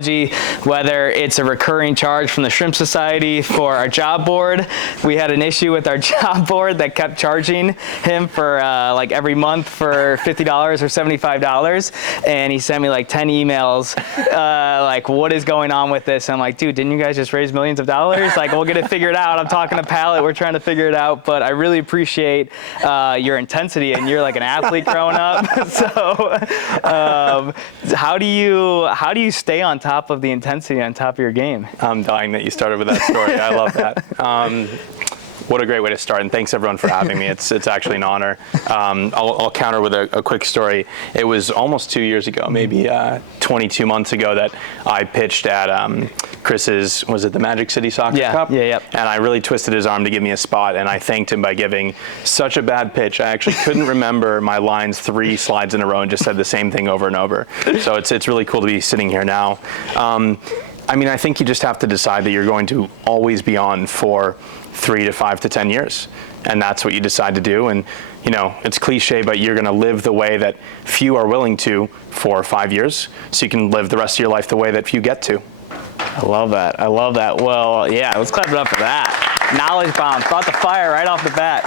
whether it's a recurring charge from the Shrimp Society for our job board. We had an issue with our job board that kept charging him for like every month for $50 or $75, and he sent me like 10 emails like, what is going on with this? And I'm like, dude, didn't you guys just raise millions of dollars? Like, we'll get it figured out. I'm talking to Pallet, we're trying to figure it out, but I really appreciate your intensity, and you're like an athlete growing up. So how do you stay on top of the intensity on top of your game? I'm dying that you started with that story. I love that. What a great way to start, and thanks everyone for having me. It's actually an honor. I'll counter with a quick story. It was almost 2 years ago, maybe 22 months ago, that I pitched at Chris's, was it the Magic City Soccer Cup? Yeah. And I really twisted his arm to give me a spot, and I thanked him by giving such a bad pitch. I actually couldn't remember my lines 3 slides in a row and just said the same thing over and over. So it's really cool to be sitting here now. I mean, I think you just have to decide that you're going to always be on for 3 to 5 to 10 years. And that's what you decide to do. And, you know, it's cliche, but you're going to live the way that few are willing to for 5 years. So you can live the rest of your life the way that few get to. I love that. I love that. Well, yeah, let's clap it up for that. Knowledge bomb, brought the fire right off the bat.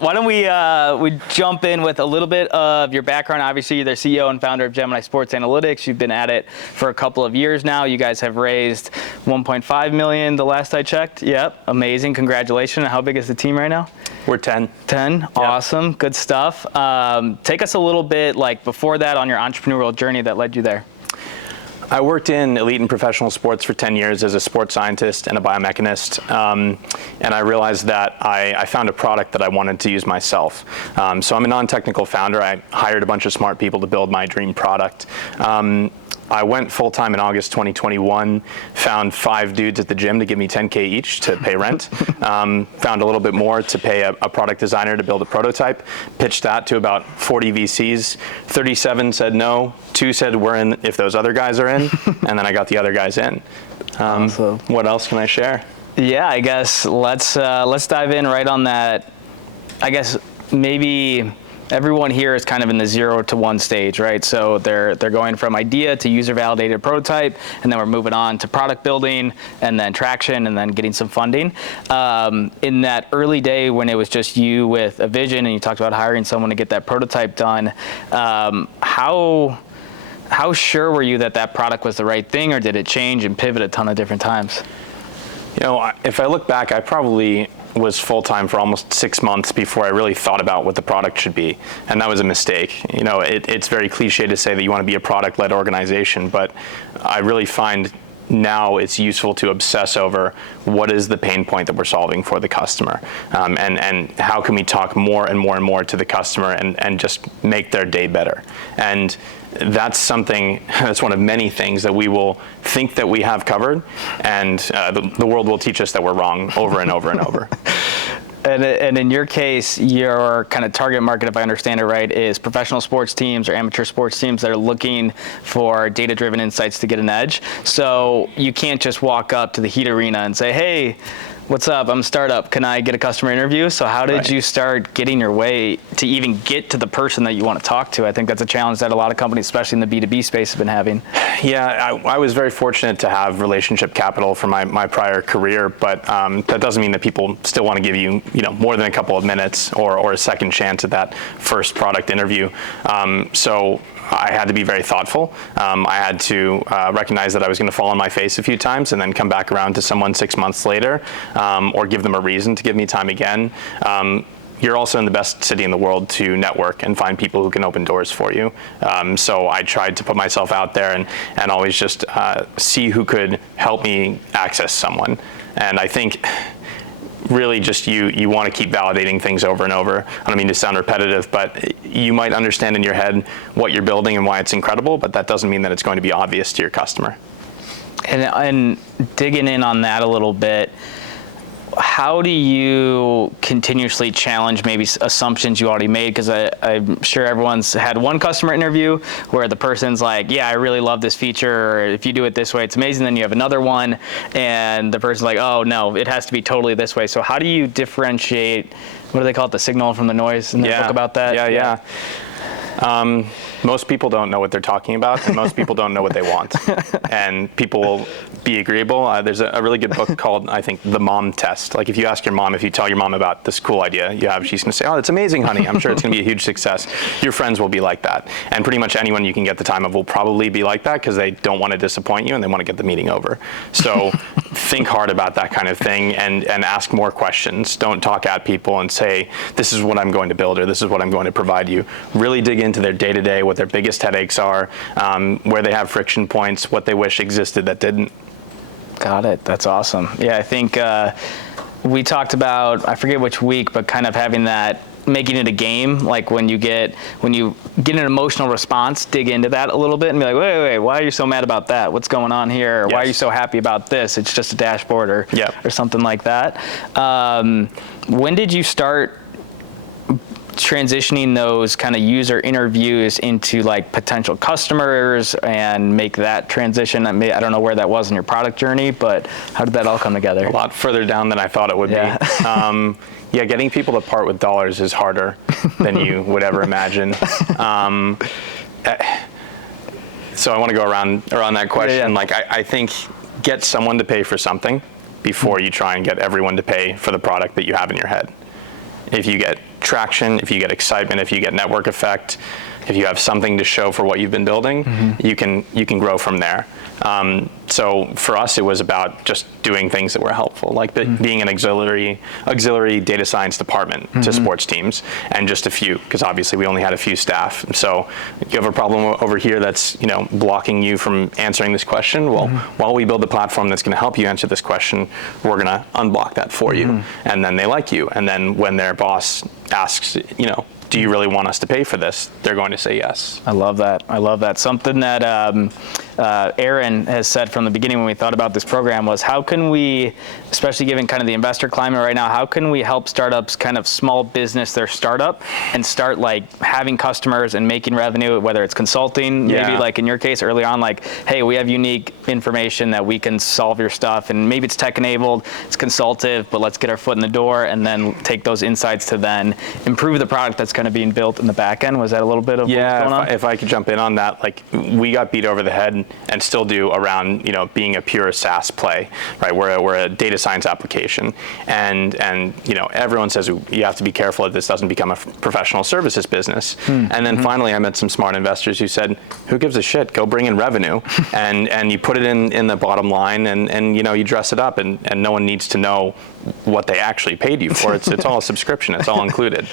Why don't we jump in with a little bit of your background? Obviously, you're the CEO and founder of Gemini Sports Analytics. You've been at it for a couple of years now. You guys have raised $1.5 million the last I checked. Yep, amazing. Congratulations. How big is the team right now? We're 10. 10, awesome, good stuff. Take us a little bit, like before that, on your entrepreneurial journey that led you there. I worked in elite and professional sports for 10 years as a sports scientist and a biomechanist, and I realized that I found a product that I wanted to use myself. So I'm a non-technical founder. I hired a bunch of smart people to build my dream product. I went full-time in August 2021, found 5 dudes at the gym to give me $10K each to pay rent, found a little bit more to pay a product designer to build a prototype, pitched that to about 40 VCs, 37 said no, 2 said we're in if those other guys are in, and then I got the other guys in. Awesome. What else can I share? Yeah, I guess let's dive in right on that. I guess maybe everyone here is kind of in the 0 to 1 stage, right? So they're going from idea to user validated prototype, and then we're moving on to product building, and then traction, and then getting some funding. In that early day when it was just you with a vision, and you talked about hiring someone to get that prototype done, how sure were you that that product was the right thing, or did it change and pivot a ton of different times? You know, if I look back, I probably was full-time for almost 6 months before I really thought about what the product should be, and that was a mistake. You know, it's very cliche to say that you want to be a product-led organization, but I really find now it's useful to obsess over what is the pain point that we're solving for the customer, and how can we talk more and more and more to the customer and just make their day better. And that's something, that's one of many things that we will think that we have covered, and the world will teach us that we're wrong over and over and over. And in your case, your kind of target market, if I understand it right, is professional sports teams or amateur sports teams that are looking for data-driven insights to get an edge. So you can't just walk up to the Heat Arena and say, hey, what's up? I'm a startup. Can I get a customer interview? So how did you start getting your way to even get to the person that you want to talk to? I think that's a challenge that a lot of companies, especially in the B2B space, have been having. Yeah, I was very fortunate to have relationship capital from my prior career, but that doesn't mean that people still want to give you, more than a couple of minutes or a second chance at that first product interview. So I had to be very thoughtful. I had to recognize that I was going to fall on my face a few times and then come back around to someone 6 months later, or give them a reason to give me time again. You're also in the best city in the world to network and find people who can open doors for you. So I tried to put myself out there and always just see who could help me access someone. And I think really just you want to keep validating things over and over. I don't mean to sound repetitive, but you might understand in your head what you're building and why it's incredible, but that doesn't mean that it's going to be obvious to your customer. And digging in on that a little bit, how do you continuously challenge maybe assumptions you already made? Because I'm sure everyone's had one customer interview where the person's like, yeah, I really love this feature, or if you do it this way, it's amazing. Then you have another one, and the person's like, oh, no, it has to be totally this way. So how do you differentiate, what do they call it, the signal from the noise in the book about that? Yeah. Most people don't know what they're talking about, and most people don't know what they want. And people will be agreeable. There's a really good book called, I think, The Mom Test. Like if you ask your mom, if you tell your mom about this cool idea you have, she's going to say, oh, it's amazing, honey. I'm sure it's going to be a huge success. Your friends will be like that. And pretty much anyone you can get the time of will probably be like that because they don't want to disappoint you and they want to get the meeting over. So think hard about that kind of thing and ask more questions. Don't talk at people and say, this is what I'm going to build or this is what I'm going to provide you. Really dig into their day-to-day, what their biggest headaches are, where they have friction points, what they wish existed that didn't. Got it. That's awesome. Yeah, I think we talked about, I forget which week, but kind of having that, making it a game. Like when you get an emotional response, dig into that a little bit and be like, wait, why are you so mad about that? What's going on here? Or why are you so happy about this? It's just a dashboard or something like that. When did you start transitioning those kind of user interviews into like potential customers and make that transition? I don't know where that was in your product journey, but how did that all come together? A lot further down than I thought it would be. Yeah, getting people to part with dollars is harder than you would ever imagine. So I want to go around that question. Like I think get someone to pay for something before you try and get everyone to pay for the product that you have in your head. If you get traction, if you get excitement, if you get network effect, if you have something to show for what you've been building, you can grow from there. So for us, it was about just doing things that were helpful, like being an auxiliary data science department to sports teams, and just a few, because obviously we only had a few staff. So you have a problem over here that's blocking you from answering this question. Well, while we build the platform that's going to help you answer this question, we're going to unblock that for you, and then they like you. And then when their boss asks, do you really want us to pay for this? They're going to say yes. I love that. Something that Aaron has said from the beginning when we thought about this program was, how can we, especially given kind of the investor climate right now, how can we help startups kind of small business their startup and start like having customers and making revenue, whether it's consulting, maybe like in your case early on, like, hey, we have unique information that we can solve your stuff, and maybe it's tech enabled, it's consultative, but let's get our foot in the door and then take those insights to then improve the product that's kind of being built in the back end. Was that a little bit of what's going on? If I could jump in on that, like we got beat over the head and still do around being a pure SaaS play, right? We're a data science application, and everyone says you have to be careful that this doesn't become a professional services business. And then finally, I met some smart investors who said, who gives a shit? Go bring in revenue, and you put it in the bottom line, and you dress it up, and no one needs to know what they actually paid you for. It's all a subscription. It's all included.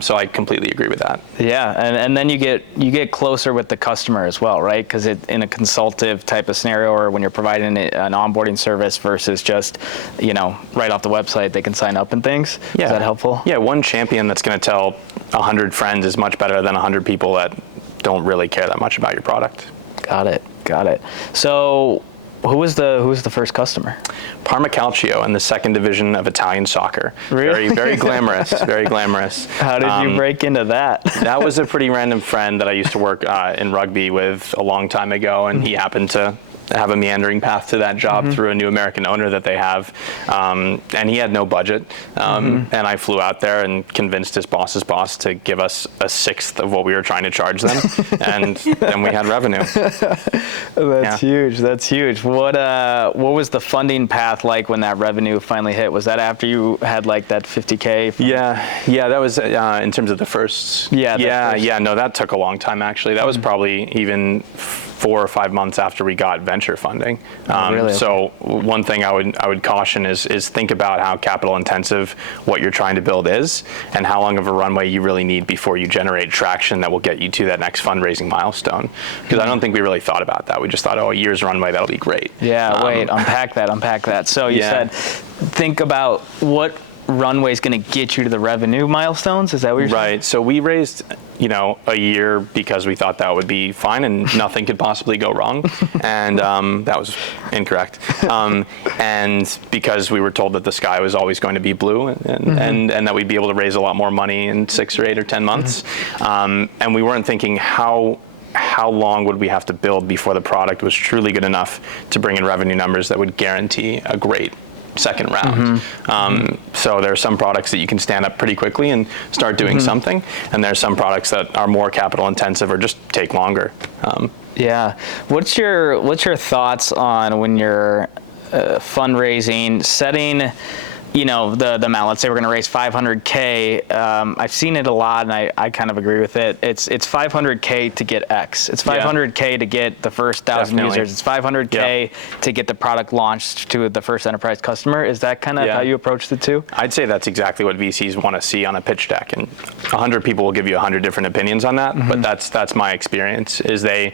So I completely agree with that. Yeah, and then you get closer with the customer as well, right? Because in a consultative type of scenario, or when you're providing an onboarding service versus just right off the website they can sign up and things. Yeah. Is that helpful? Yeah, one champion that's going to tell 100 friends is much better than 100 people that don't really care that much about your product. Got it. So who was the first customer? Parma Calcio in the second division of Italian soccer. Really? Very glamorous. Very glamorous. How did you break into that? That was a pretty random friend that I used to work in rugby with a long time ago, and he happened to have a meandering path to that job through a new American owner that they have, and he had no budget, and I flew out there and convinced his boss's boss to give us a sixth of what we were trying to charge them, and then we had revenue. That's huge. What was the funding path like when that revenue finally hit? Was that after you had like that 50K? Yeah, that was in terms of the first. No, that took a long time actually. That was probably even 4 or 5 months after we got venture funding. Really? So one thing I would caution is think about how capital intensive what you're trying to build is, and how long of a runway you really need before you generate traction that will get you to that next fundraising milestone. Because I don't think we really thought about that. We just thought, a year's runway, that'll be great. Unpack that. So you said, think about what runway is going to get you to the revenue milestones. Is that what you're saying? Right. So we raised a year because we thought that would be fine and nothing could possibly go wrong. And that was incorrect. And because we were told that the sky was always going to be blue, and that we'd be able to raise a lot more money in 6 or 8 or 10 months. And we weren't thinking how long would we have to build before the product was truly good enough to bring in revenue numbers that would guarantee a great second round. So there are some products that you can stand up pretty quickly and start doing something, and there are some products that are more capital intensive or just take longer. Yeah. What's your thoughts on when you're fundraising, setting, you know, the amount? Let's say we're going to raise 500K. I've seen it a lot, and I kind of agree with it. It's 500K to get X. It's 500K to get the first 1,000 users. It's 500K to get the product launched to the first enterprise customer. Is that kind of how you approached it too? I'd say that's exactly what VCs want to see on a pitch deck, and 100 people will give you 100 different opinions on that. But that's my experience. Is they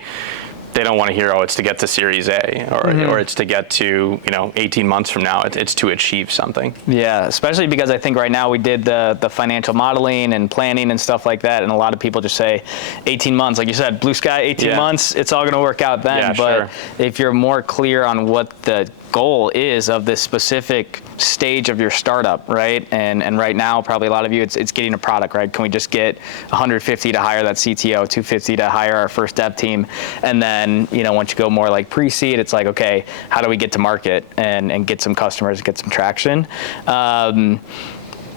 don't want to hear, oh, it's to get to Series A, or it's to get to, 18 months from now. It's to achieve something. Yeah, especially because I think right now we did the financial modeling and planning and stuff like that, and a lot of people just say 18 months, like you said, blue sky, 18 months, it's all going to work out then. Yeah, but sure. If you're more clear on what the goal is of this specific stage of your startup, right? And right now, probably a lot of you, it's getting a product, right? Can we just get 150 to hire that CTO, 250 to hire our first dev team? And then, once you go more like pre-seed, it's like, okay, how do we get to market and get some customers, get some traction?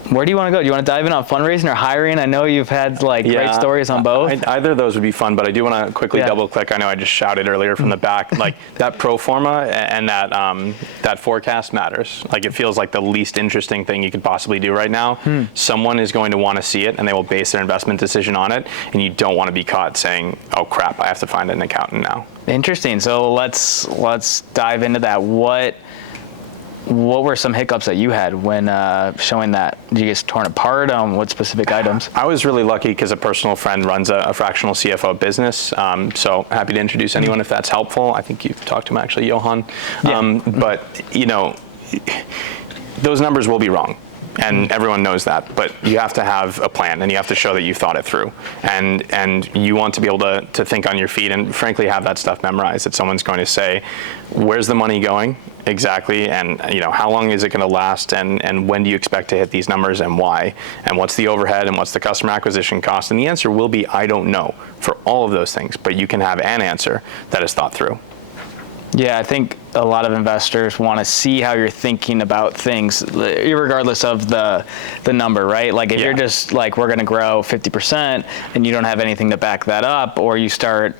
Where do you want to go? Do you want to dive in on fundraising or hiring? I know you've had great stories on both. Either of those would be fun, but I do want to quickly double click. I know I just shouted earlier from the back, like that pro forma and that forecast matters. Like it feels like the least interesting thing you could possibly do right now. Someone is going to want to see it and they will base their investment decision on it. And you don't want to be caught saying, oh crap, I have to find an accountant now. Interesting. So let's dive into that. What were some hiccups that you had when showing that? Did you get torn apart on what specific items? I was really lucky because a personal friend runs a fractional CFO business. So happy to introduce anyone if that's helpful. I think you've talked to him actually, Johan. But those numbers will be wrong. And everyone knows that, but you have to have a plan and you have to show that you've thought it through. And you want to be able to think on your feet and frankly have that stuff memorized, that someone's going to say, where's the money going exactly? And how long is it going to last? And when do you expect to hit these numbers and why? And what's the overhead and what's the customer acquisition cost? And the answer will be, I don't know for all of those things, but you can have an answer that is thought through. Yeah, I think a lot of investors want to see how you're thinking about things, regardless of the number, right? Like if you're just like, we're going to grow 50% and you don't have anything to back that up, or you start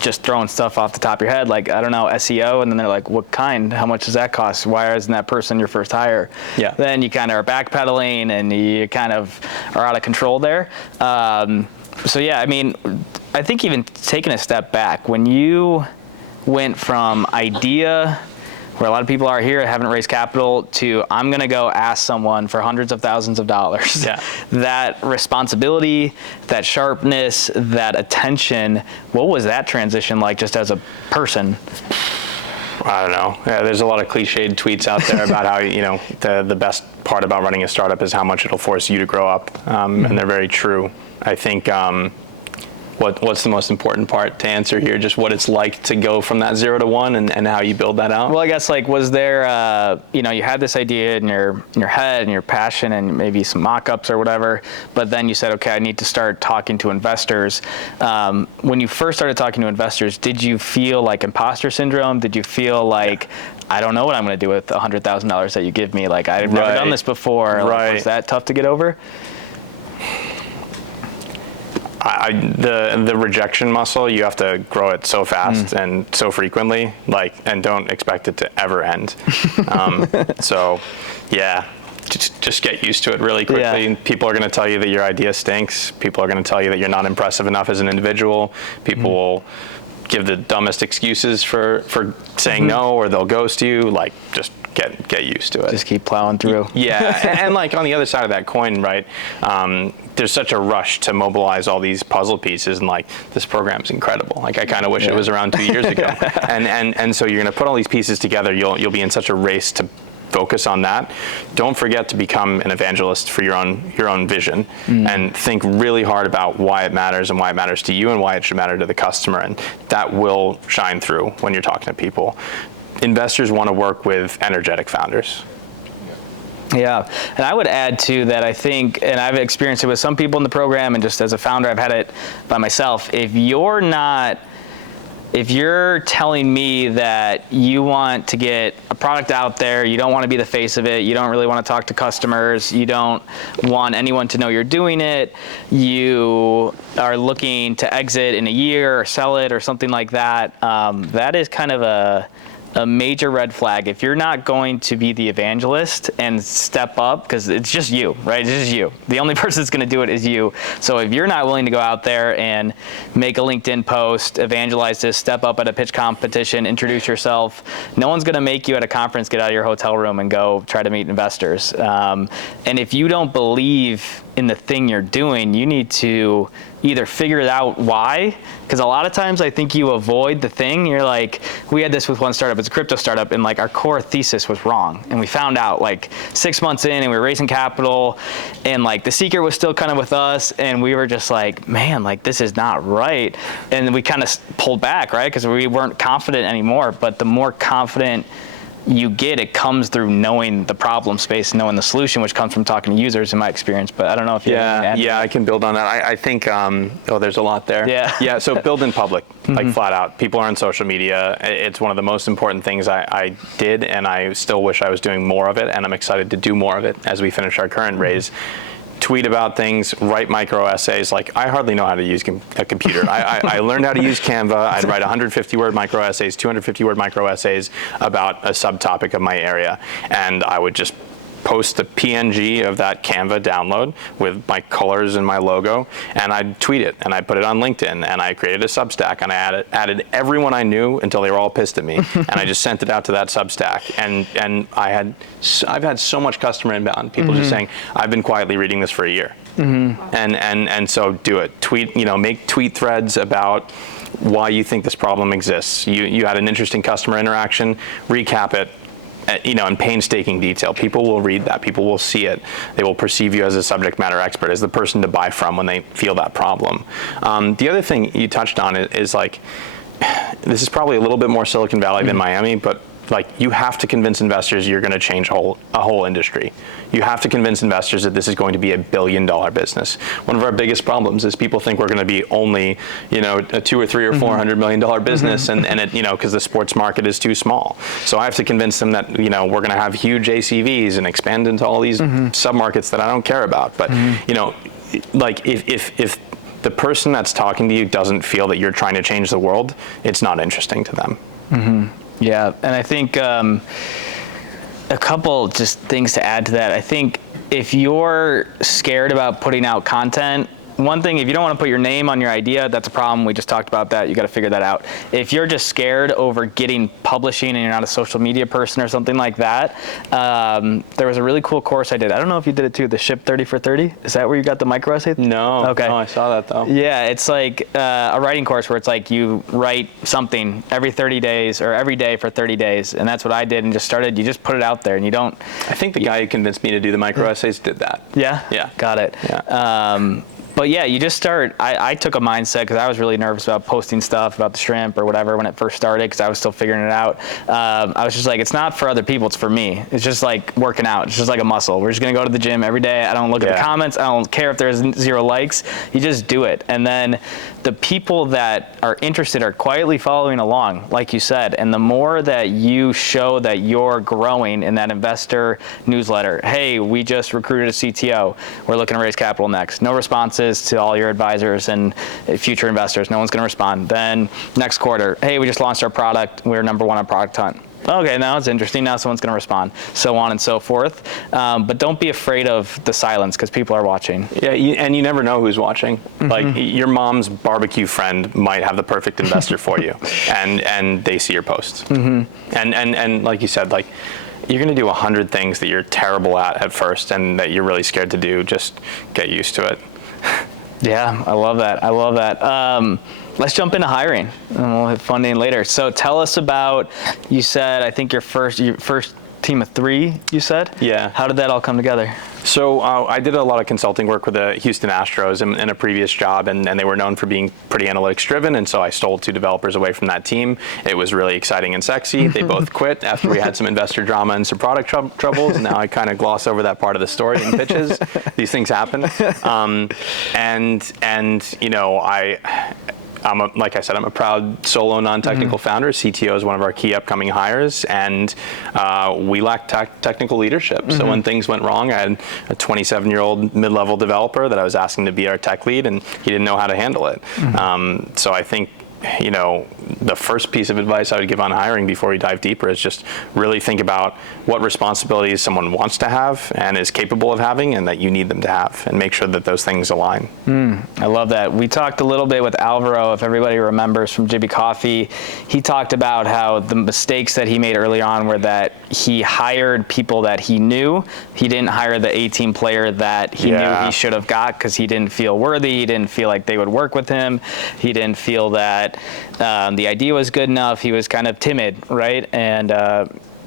just throwing stuff off the top of your head, like, I don't know, SEO, and then they're like, what kind? How much does that cost? Why isn't that person your first hire? Yeah. Then you kind of are backpedaling and you kind of are out of control there. So yeah, I mean, I think even taking a step back, when you went from idea, where a lot of people are here, haven't raised capital, to I'm going to go ask someone for hundreds of thousands of dollars. Yeah. That responsibility, that sharpness, that attention, what was that transition like just as a person? I don't know. Yeah, there's a lot of cliched tweets out there about how, the best part about running a startup is how much it'll force you to grow up. And they're very true. I think what's the most important part to answer here? Just what it's like to go from that 0 to 1 and how you build that out? Well, I guess was there, you had this idea in your head and your passion and maybe some mock-ups or whatever, but then you said, okay, I need to start talking to investors. When you first started talking to investors, did you feel like imposter syndrome? Did you feel like, I don't know what I'm going to do with $100,000 that you give me? Like, I've never done this before. Like, was that tough to get over? The rejection muscle, you have to grow it so fast and so frequently, and don't expect it to ever end. So yeah, just get used to it really quickly. Yeah. People are going to tell you that your idea stinks. People are going to tell you that you're not impressive enough as an individual. People will give the dumbest excuses for saying no, or they'll ghost you. Just get used to it. Just keep plowing through. Yeah, and on the other side of that coin, right, there's such a rush to mobilize all these puzzle pieces, and this program's incredible. I kind of wish it was around 2 years ago. And so you're going to put all these pieces together. You'll be in such a race to focus on that. Don't forget to become an evangelist for your own vision, and think really hard about why it matters and why it matters to you and why it should matter to the customer. And that will shine through when you're talking to people. Investors want to work with energetic founders. Yeah, and I would add too that I think, and I've experienced it with some people in the program, and just as a founder, I've had it by myself. If if you're telling me that you want to get a product out there, you don't want to be the face of it, you don't really want to talk to customers, you don't want anyone to know you're doing it, you are looking to exit in a year or sell it or something like that, that is kind of a major red flag. If you're not going to be the evangelist and step up, because it's just you, right? It's just you. The only person that's going to do it is you. So if you're not willing to go out there and make a LinkedIn post, evangelize this, step up at a pitch competition, introduce yourself, no one's going to make you at a conference get out of your hotel room and go try to meet investors. And if you don't believe in the thing you're doing, you need to either figure it out why, because a lot of times I think you avoid the thing. You're like, we had this with one startup, it's a crypto startup, and like our core thesis was wrong. And we found out like 6 months in, and we were raising capital, and like the secret was still kind of with us, and we were just like, man, like this is not right. And we kind of pulled back, right? Because we weren't confident anymore. But the more confident you get, it comes through knowing the problem space, knowing the solution, which comes from talking to users in my experience. But I don't know if you Yeah, I can build on that. I think, there's a lot there. Yeah. So build in public, like flat out. People are on social media. It's one of the most important things I did, and I still wish I was doing more of it, and I'm excited to do more of it as we finish our current raise. Tweet about things, write micro essays. Like, I hardly know how to use a computer. I learned how to use Canva. I'd write 150-word micro essays, 250-word micro essays about a subtopic of my area, and I would just post the PNG of that Canva download with my colors and my logo, and I'd tweet it, and I put it on LinkedIn, and I created a Substack, and I added everyone I knew until they were all pissed at me, and I just sent it out to that Substack, and I've had so much customer inbound, people just saying, I've been quietly reading this for a year, and so do it. Tweet, make tweet threads about why you think this problem exists. You had an interesting customer interaction, recap it, in painstaking detail. People will read that. People will see it. They will perceive you as a subject matter expert, as the person to buy from when they feel that problem. The other thing you touched on is like, this is probably a little bit more Silicon Valley than Miami, but like, you have to convince investors you're going to change a whole industry. You have to convince investors that this is going to be a $1 billion business. One of our biggest problems is people think we're going to be only, a $200 or $300 or $400 million business, and it, because the sports market is too small. So I have to convince them that, we're going to have huge ACVs and expand into all these submarkets that I don't care about. But, like if the person that's talking to you doesn't feel that you're trying to change the world, it's not interesting to them. Yeah, and I think a couple just things to add to that. I think if you're scared about putting out content, one thing, if you don't want to put your name on your idea, that's a problem. We just talked about that. You got to figure that out. If you're just scared over getting publishing and you're not a social media person or something like that, there was a really cool course I did. I don't know if you did it too, the Ship 30 for 30. Is that where you got the micro essay? No. Okay. No, I saw that though. Yeah, it's like a writing course where it's like you write something every 30 days or every day for 30 days. And that's what I did, and just started, you just put it out there and you don't. I think the guy who convinced me to do the micro essays did that. Yeah? Yeah. Got it. Yeah. But yeah, you just start, I took a mindset, because I was really nervous about posting stuff about the shrimp or whatever when it first started, because I was still figuring it out. I was just like, it's not for other people, it's for me. It's just like working out. It's just like a muscle. We're just going to go to the gym every day. I don't look at the comments. I don't care if there's 0 likes. You just do it. And then the people that are interested are quietly following along, like you said. And the more that you show that you're growing in that investor newsletter, hey, we just recruited a CTO. We're looking to raise capital next. No responses to all your advisors and future investors. No one's going to respond. Then next quarter, hey, we just launched our product. We're #1 on Product Hunt. Okay, now it's interesting. Now someone's going to respond. So on and so forth. But don't be afraid of the silence, because people are watching. Yeah, and you never know who's watching. Like, your mom's barbecue friend might have the perfect investor for you, and they see your posts. And like you said, like, you're going to do 100 things that you're terrible at first and that you're really scared to do. Just get used to it. Yeah, I love that. I love that. Let's jump into hiring, and we'll hit funding later. So tell us about, you said, I think your first team of 3, you said? Yeah. How did that all come together? So I did a lot of consulting work with the Houston Astros in a previous job, and they were known for being pretty analytics driven, and so I stole 2 developers away from that team. It was really exciting and sexy. They both quit after we had some investor drama and some product troubles. Now I kind of gloss over that part of the story in pitches. These things happen. like I said, I'm a proud solo non-technical founder. CTO is one of our key upcoming hires, and we lack technical leadership. So when things went wrong, I had a 27-year-old mid-level developer that I was asking to be our tech lead, and he didn't know how to handle it. So I think, the first piece of advice I would give on hiring before we dive deeper is just really think about what responsibilities someone wants to have and is capable of having, and that you need them to have, and make sure that those things align. I love that. We talked a little bit with Alvaro, if everybody remembers, from Jibby Coffee. He talked about how the mistakes that he made early on were that he hired people that he knew. He didn't hire the A-team player that he knew he should have got, because he didn't feel worthy. He didn't feel like they would work with him. He didn't feel that the idea was good enough. He was kind of timid, right? And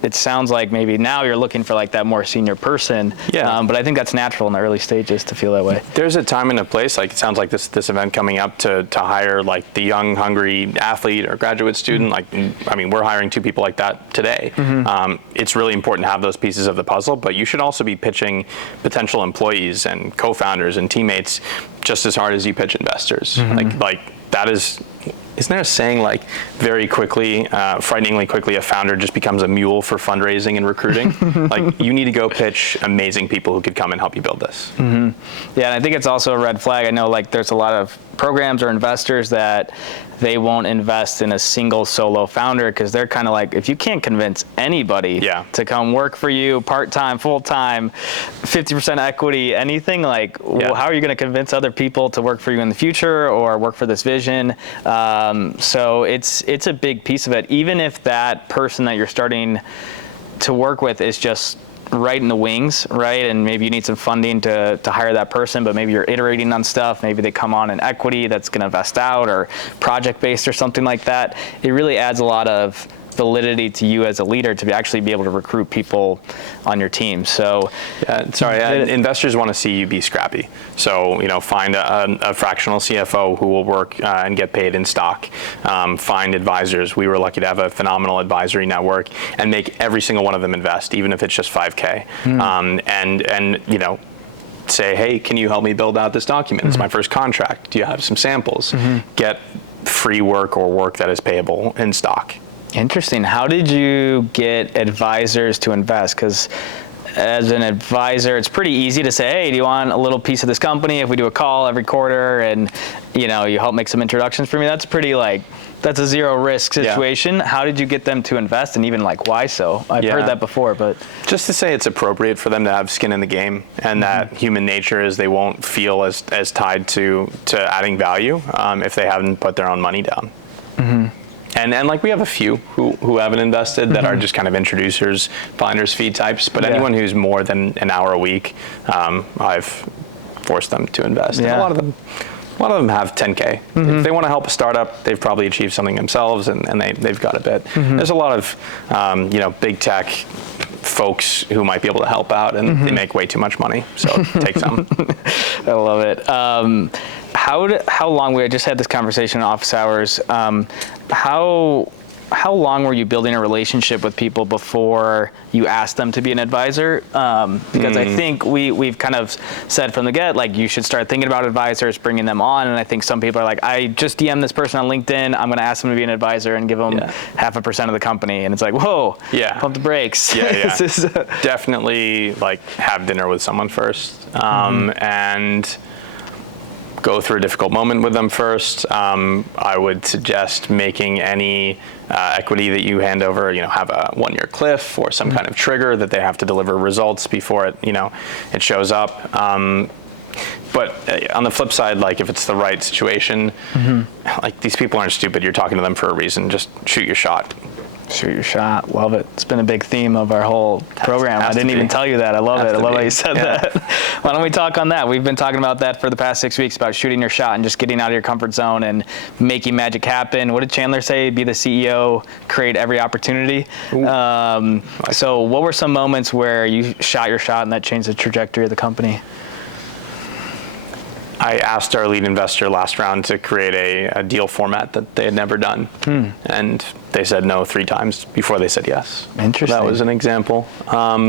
it sounds like maybe now you're looking for like that more senior person. But I think that's natural in the early stages to feel that way. There's a time and a place, like it sounds like this event coming up to hire like the young, hungry athlete or graduate student. Like, I mean, we're hiring 2 people like that today. It's really important to have those pieces of the puzzle, but you should also be pitching potential employees and co-founders and teammates just as hard as you pitch investors. Like that is, isn't there a saying like very quickly, frighteningly quickly, a founder just becomes a mule for fundraising and recruiting? Like, you need to go pitch amazing people who could come and help you build this. Yeah, and I think it's also a red flag. I know like there's a lot of programs or investors that they won't invest in a single solo founder, because they're kind of like, if you can't convince anybody to come work for you part-time, full-time, 50% equity, anything, like well, how are you going to convince other people to work for you in the future or work for this vision? So it's a big piece of it. Even if that person that you're starting to work with is just right in the wings, right? And maybe you need some funding to hire that person, but maybe you're iterating on stuff. Maybe they come on in equity that's going to vest out, or project-based or something like that. It really adds a lot of validity to you as a leader to actually be able to recruit people on your team. So investors want to see you be scrappy. So, find a fractional CFO who will work and get paid in stock. Find advisors. We were lucky to have a phenomenal advisory network, and make every single one of them invest, even if it's just $5K. And say, hey, can you help me build out this document? It's my first contract. Do you have some samples? Get free work or work that is payable in stock. Interesting. How did you get advisors to invest? Because as an advisor, it's pretty easy to say, hey, do you want a little piece of this company if we do a call every quarter, and you help make some introductions for me? That's pretty that's a zero risk situation. How did you get them to invest, and even like why so? I've heard that before, but just to say it's appropriate for them to have skin in the game, and that human nature is they won't feel as tied to adding value if they haven't put their own money down. And like we have a few who haven't invested that are just kind of introducers, finder's fee types, but anyone who's more than an hour a week, I've forced them to invest. And a lot of them have 10K. If they want to help a startup, they've probably achieved something themselves, and they've got a bit. There's a lot of big tech folks who might be able to help out, and they make way too much money, so take some. I love it. How long, we just had this conversation in office hours, how long were you building a relationship with people before you asked them to be an advisor? Because I think we've kind of said from the get, like, you should start thinking about advisors, bringing them on. And I think some people are like, I just DM'd this person on LinkedIn. I'm going to ask them to be an advisor and give them 0.5% of the company. And it's like, whoa, pump the brakes. Definitely like have dinner with someone first, and go through a difficult moment with them first. I would suggest making any equity that you hand over, have a 1-year cliff or some kind of trigger that they have to deliver results before it shows up. But on the flip side, like if it's the right situation, like these people aren't stupid. You're talking to them for a reason. Just shoot your shot. Shoot your shot. Love it. It's been a big theme of our whole program. I didn't even tell you that. I love it. I love how you said that. Why don't we talk on that? We've been talking about that for the past 6 weeks, about shooting your shot and just getting out of your comfort zone and making magic happen. What did Chandler say? Be the CEO, create every opportunity. So what were some moments where you shot your shot and that changed the trajectory of the company? I asked our lead investor last round to create a deal format that they had never done. And they said no 3 times before they said yes. Interesting. So that was an example. Let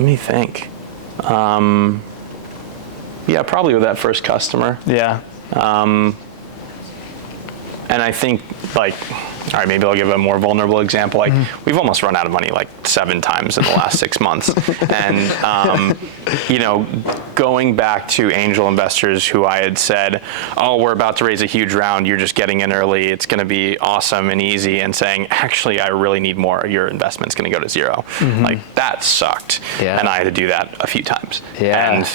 me think. Probably with that first customer. And I think, like, all right, maybe I'll give a more vulnerable example. Like, we've almost run out of money like 7 times in the last 6 months. And, you know, going back to angel investors who I had said, oh, we're about to raise a huge round, you're just getting in early, it's going to be awesome and easy, and saying, actually, I really need more, your investment's going to go to 0. Like, that sucked. Yeah. And I had to do that a few times. Yeah. And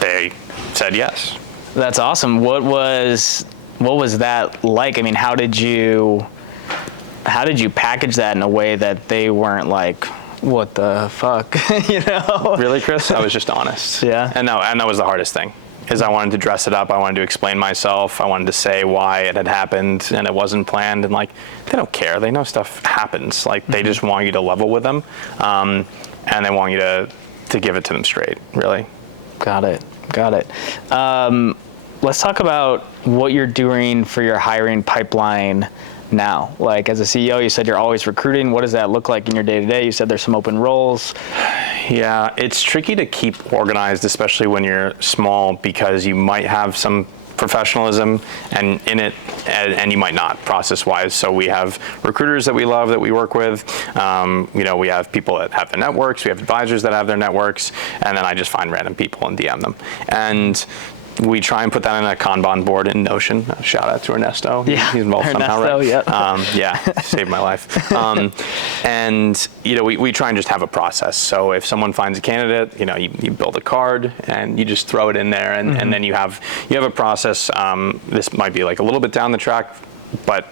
they said yes. That's awesome. What was that like? I mean, how did you package that in a way that they weren't like, what the fuck, you know? Really, Chris? I was just honest. Yeah. And that was the hardest thing, is I wanted to dress it up. I wanted to explain myself. I wanted to say why it had happened and it wasn't planned. And like, they don't care. They know stuff happens. Like, they just want you to level with them. And they want you to give it to them straight, really. Got it. Let's talk about what you're doing for your hiring pipeline now. Like, as a CEO, you said you're always recruiting. What does that look like in your day-to-day? You said there's some open roles. Yeah, it's tricky to keep organized, especially when you're small, because you might have some professionalism and in it, and you might not, process-wise. So we have recruiters that we love, that we work with. You know, we have people that have their networks. We have advisors that have their networks. And then I just find random people and DM them. And we try and put that in a Kanban board in Notion. Shout out to Ernesto. Yeah, He's involved somehow, right? Yeah. Yeah, saved my life. And, you know, we try and just have a process. So if someone finds a candidate, you know, you build a card and you just throw it in there, and then you have a process. This might be like a little bit down the track, but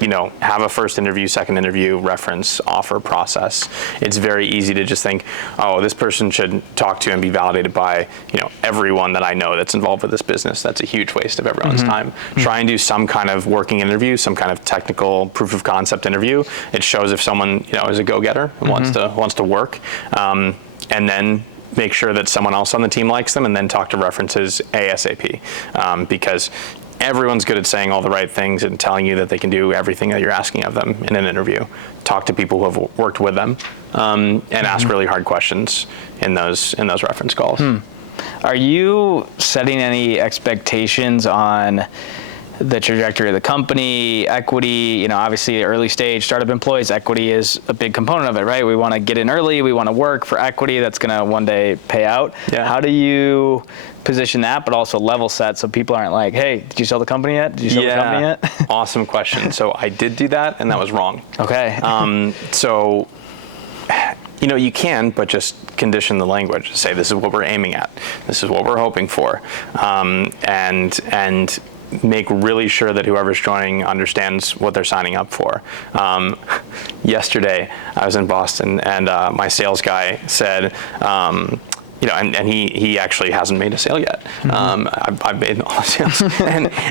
you know, have a first interview, second interview, reference, offer process. It's very easy to just think, oh, this person should talk to and be validated by, you know, everyone that I know that's involved with this business. That's a huge waste of everyone's time. Try and do some kind of working interview, some kind of technical proof of concept interview. It shows if someone, you know, is a go-getter and wants to work, and then make sure that someone else on the team likes them, and then talk to references ASAP, because everyone's good at saying all the right things and telling you that they can do everything that you're asking of them in an interview. Talk to people who have worked with them, and ask really hard questions in those reference calls. Are you setting any expectations on the trajectory of the company, equity? You know, obviously early stage startup employees, equity is a big component of it, right? We want to get in early, we want to work for equity that's going to one day pay out. Yeah. How do you position that, but also level set so people aren't like, hey, did you sell the company yet? Did you sell the company yet? Awesome question. So I did do that, and that was wrong. Okay. So, you know, you can, but just condition the language. Say, this is what we're aiming at. This is what we're hoping for. And make really sure that whoever's joining understands what they're signing up for. Yesterday, I was in Boston, and my sales guy said, you know, and he actually hasn't made a sale yet. I've made all the sales.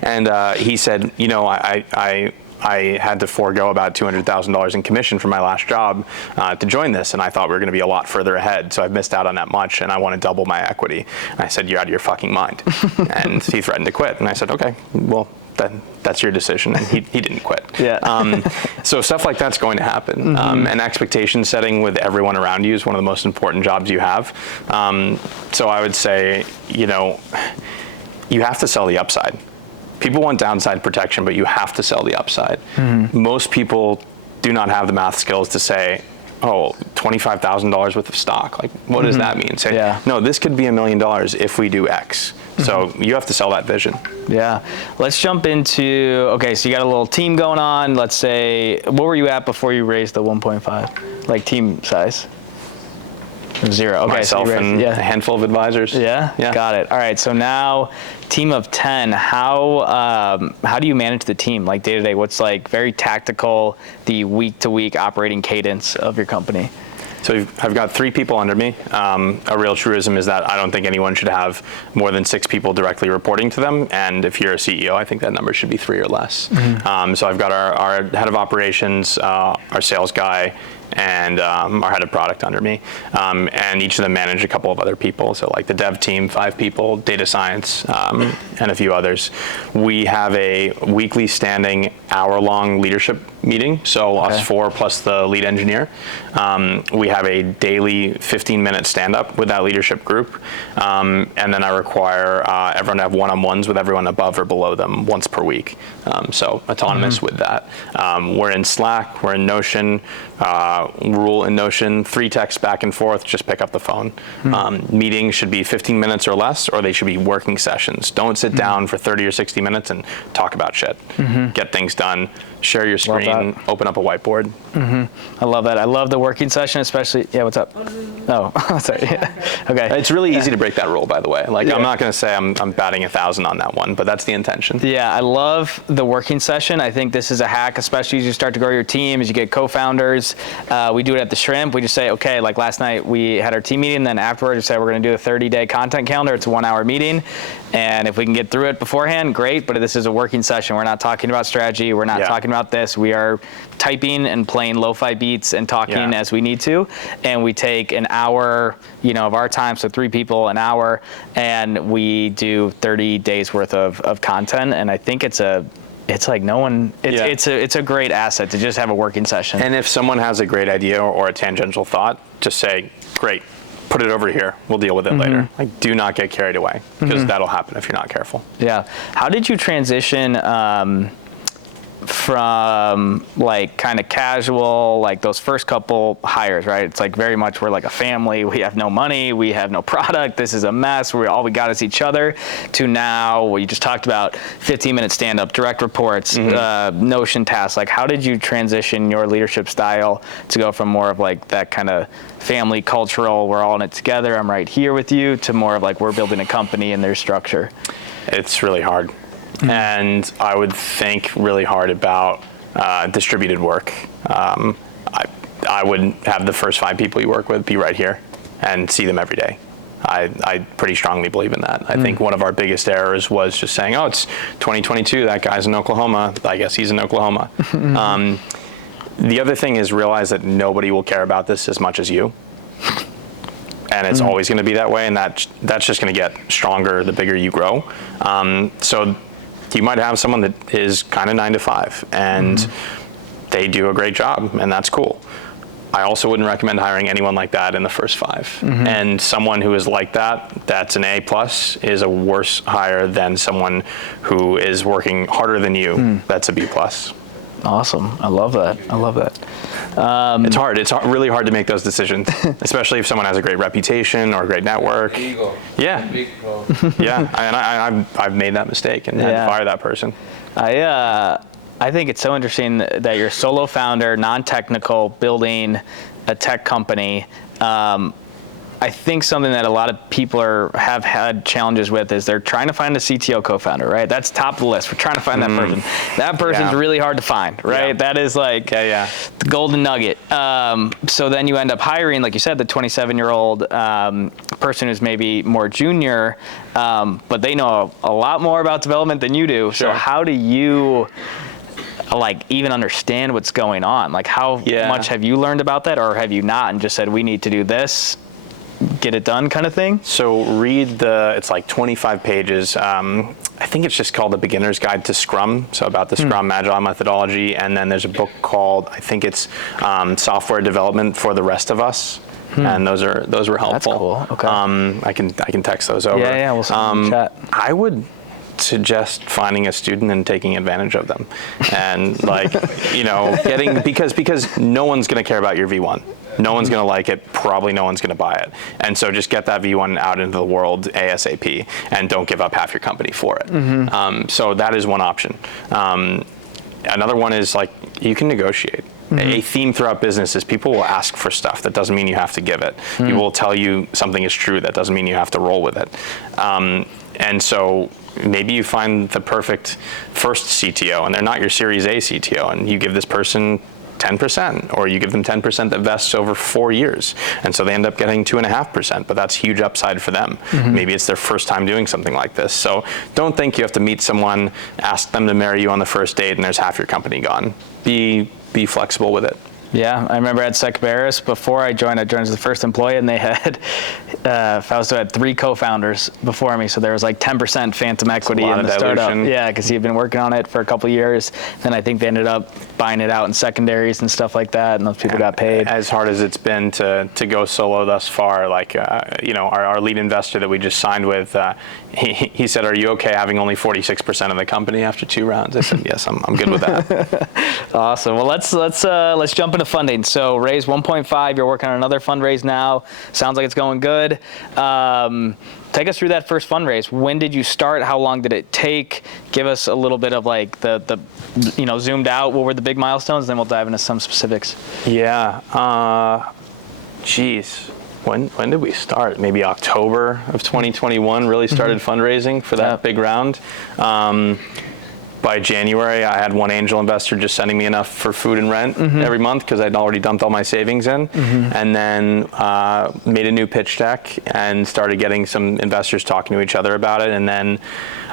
and he said, you know, I had to forego about $200,000 in commission from my last job to join this, and I thought we were going to be a lot further ahead, so I've missed out on that much, and I want to double my equity. And I said, you're out of your fucking mind. And he threatened to quit, and I said, okay, well, then that's your decision, and he didn't quit. Yeah. So stuff like that's going to happen. And expectation setting with everyone around you is one of the most important jobs you have. So I would say, you know, you have to sell the upside. People want downside protection, but you have to sell the upside. Most people do not have the math skills to say, oh, $25,000 worth of stock. Like, what does that mean? Say, no, this could be $1 million if we do X. So you have to sell that vision. Yeah. Let's jump into, okay, so you got a little team going on. Let's say, what were you at before you raised the 1.5? Like team size? 0. Okay, Myself so and a handful of advisors. Yeah? Got it. All right, so now team of 10, how do you manage the team, like day to day? What's like very tactical, the week to week operating cadence of your company? So I've got 3 people under me. A real truism is that I don't think anyone should have more than 6 people directly reporting to them. And if you're a CEO, I think that number should be 3 or less. So I've got our head of operations, our sales guy, and our head of product under me. And each of them manage a couple of other people. So like the dev team, 5 people, data science, and a few others. We have a weekly standing hour-long leadership meeting. So us 4 plus the lead engineer. We have a daily 15-minute stand-up with that leadership group. And then I require everyone to have one-on-ones with everyone above or below them once per week. So autonomous with that. We're in Slack, we're in Notion, rule in Notion, 3 texts back and forth, just pick up the phone. Meetings should be 15 minutes or less, or they should be working sessions. Don't sit down for 30 or 60 minutes and talk about shit. Get things done, share your screen, open up a whiteboard. I love that. I love the working session, especially, yeah, what's up? Oh, sorry. Okay. It's really easy to break that rule, by the way. Like, I'm not going to say I'm batting 1,000 on that one, but that's the intention. Yeah, I love the working session. I think this is a hack, especially as you start to grow your team, as you get co-founders. We do it at the Shrimp. We just say, okay, like last night we had our team meeting, then afterwards we say we're going to do a 30-day content calendar. It's a 1-hour meeting. And if we can get through it beforehand, great, but this is a working session. We're not talking about strategy. We're not talking about this. We are typing and playing lo-fi beats and talking as we need to. And we take an hour, of our time, so 3 people, an hour, and we do 30 days worth of content. And I think it's a great asset to just have a working session. And if someone has a great idea or a tangential thought, just say, great, put it over here. We'll deal with it later. Like, do not get carried away, because that'll happen if you're not careful. Yeah. How did you transition from like kind of casual, like those first couple hires, right? It's like very much we're like a family. We have no money. We have no product. This is a mess. All we got is each other. To now, what you just talked about, 15-minute stand-up, direct reports, Notion tasks. Like, how did you transition your leadership style to go from more of like that kind of family cultural, we're all in it together, I'm right here with you, to more of like we're building a company and there's structure? It's really hard. And I would think really hard about distributed work. I would have the first 5 people you work with be right here and see them every day. I pretty strongly believe in that. I think one of our biggest errors was just saying, oh, it's 2022, that guy's in Oklahoma, I guess he's in Oklahoma. The other thing is realize that nobody will care about this as much as you. And it's always going to be that way, and that's just going to get stronger the bigger you grow. So you might have someone that is kind of 9 to 5, and they do a great job, and that's cool. I also wouldn't recommend hiring anyone like that in the first 5. And someone who is like that, that's an A+, is a worse hire than someone who is working harder than you, that's a B+. Awesome. I love that. It's hard. It's really hard to make those decisions, especially if someone has a great reputation or a great network. Ego. Yeah. And I've made that mistake and had to fire that person. I think it's so interesting that you're a solo founder, non-technical, building a tech company. I think something that a lot of people have had challenges with is they're trying to find a CTO co-founder, right? That's top of the list. We're trying to find that person. That person's really hard to find, right? Yeah. That is like the golden nugget. So then you end up hiring, like you said, the 27-year-old person who's maybe more junior, but they know a lot more about development than you do. Sure. So how do you like even understand what's going on? Like how much have you learned about that, or have you not and just said we need to do this, get it done kind of thing? So read it's like 25 pages. I think it's just called The Beginner's Guide to Scrum. So about the Scrum Agile methodology. And then there's a book called, I think it's Software Development for the Rest of Us. And those were helpful. That's cool. Okay. I can text those over. Yeah, we'll send them in the chat. I would suggest finding a student and taking advantage of them. And getting, because no one's going to care about your V1. No one's going to like it. Probably no one's going to buy it. And so just get that V1 out into the world ASAP, and don't give up half your company for it. So that is one option. Another one is you can negotiate. A theme throughout business is people will ask for stuff. That doesn't mean you have to give it. People will tell you something is true. That doesn't mean you have to roll with it. And so maybe you find the perfect first CTO, and they're not your Series A CTO, and you give this person 10%, or you give them 10% that vests over 4 years. And so they end up getting 2.5%, but that's huge upside for them. Maybe it's their first time doing something like this. So don't think you have to meet someone, ask them to marry you on the first date, and there's half your company gone. Be flexible with it. Yeah, I remember at Secbaris, before I joined as the first employee, and they had, Fausto had 3 co-founders before me, so there was like 10% phantom equity in the startup. Yeah, because he had been working on it for a couple of years. Then I think they ended up buying it out in secondaries and stuff like that, and those people got paid. As hard as it's been to go solo thus far, like, our lead investor that we just signed with, he said, "Are you okay having only 46% of the company after 2 rounds?" I said, "Yes, I'm good with that." Awesome. Well, let's jump into funding. So raise 1.5. You're working on another fundraise now. Sounds like it's going good. Take us through that first fundraise. When did you start? How long did it take? Give us a little bit of like the zoomed out. What were the big milestones? Then we'll dive into some specifics. Yeah. Geez. When did we start? Maybe October of 2021 really started fundraising for that big round. By January, I had one angel investor just sending me enough for food and rent every month because I'd already dumped all my savings in. And then made a new pitch deck and started getting some investors talking to each other about it. And then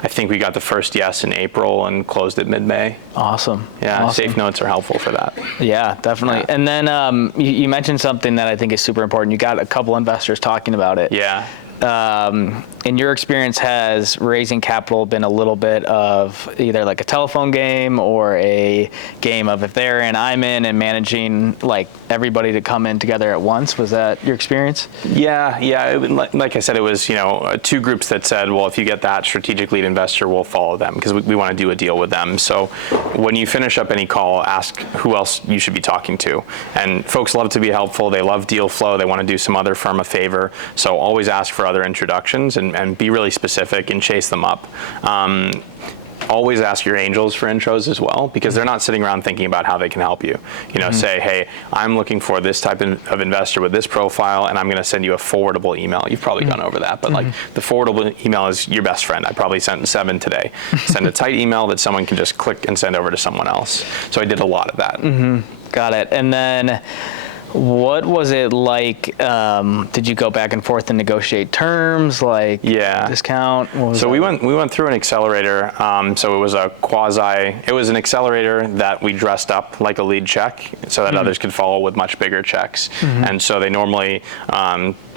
I think we got the first yes in April and closed it mid-May. Awesome. Yeah, awesome. Safe notes are helpful for that. Yeah, definitely. Yeah. And then you mentioned something that I think is super important. You got a couple investors talking about it. Yeah. In your experience, has raising capital been a little bit of either like a telephone game or a game of if they're in, I'm in, and managing like everybody to come in together at once? Was that your experience? Yeah. Like I said, it was 2 groups that said, well, if you get that strategic lead investor, we'll follow them because we want to do a deal with them. So when you finish up any call, ask who else you should be talking to. And folks love to be helpful. They love deal flow. They want to do some other firm a favor. So always ask for other introductions and be really specific and chase them up. Always ask your angels for intros as well, because they're not sitting around thinking about how they can help you. Say, hey, I'm looking for this type of investor with this profile, and I'm going to send you a forwardable email. You've probably gone over that, but like the forwardable email is your best friend. I probably sent 7 today. Send a tight email that someone can just click and send over to someone else. So I did a lot of that. Got it. And then what was it like? Did you go back and forth and negotiate terms, like discount? So we went through an accelerator. So it was it was an accelerator that we dressed up like a lead check so that others could follow with much bigger checks. And so they normally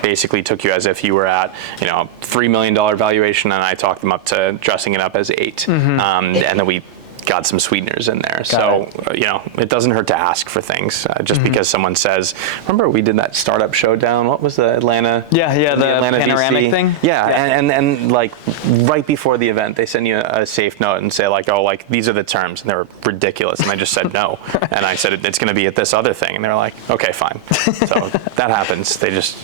basically took you as if you were at $3 million valuation, and I talked them up to dressing it up as 8. And then we got some sweeteners in there. It doesn't hurt to ask for things just because someone says, remember we did that startup showdown? What was the Atlanta? The Atlanta panoramic VC thing? Yeah. And like right before the event, they send you a safe note and say like, oh, like these are the terms, and they were ridiculous. And I just said no. And I said, it's going to be at this other thing. And they're like, okay, fine. So that happens. They just,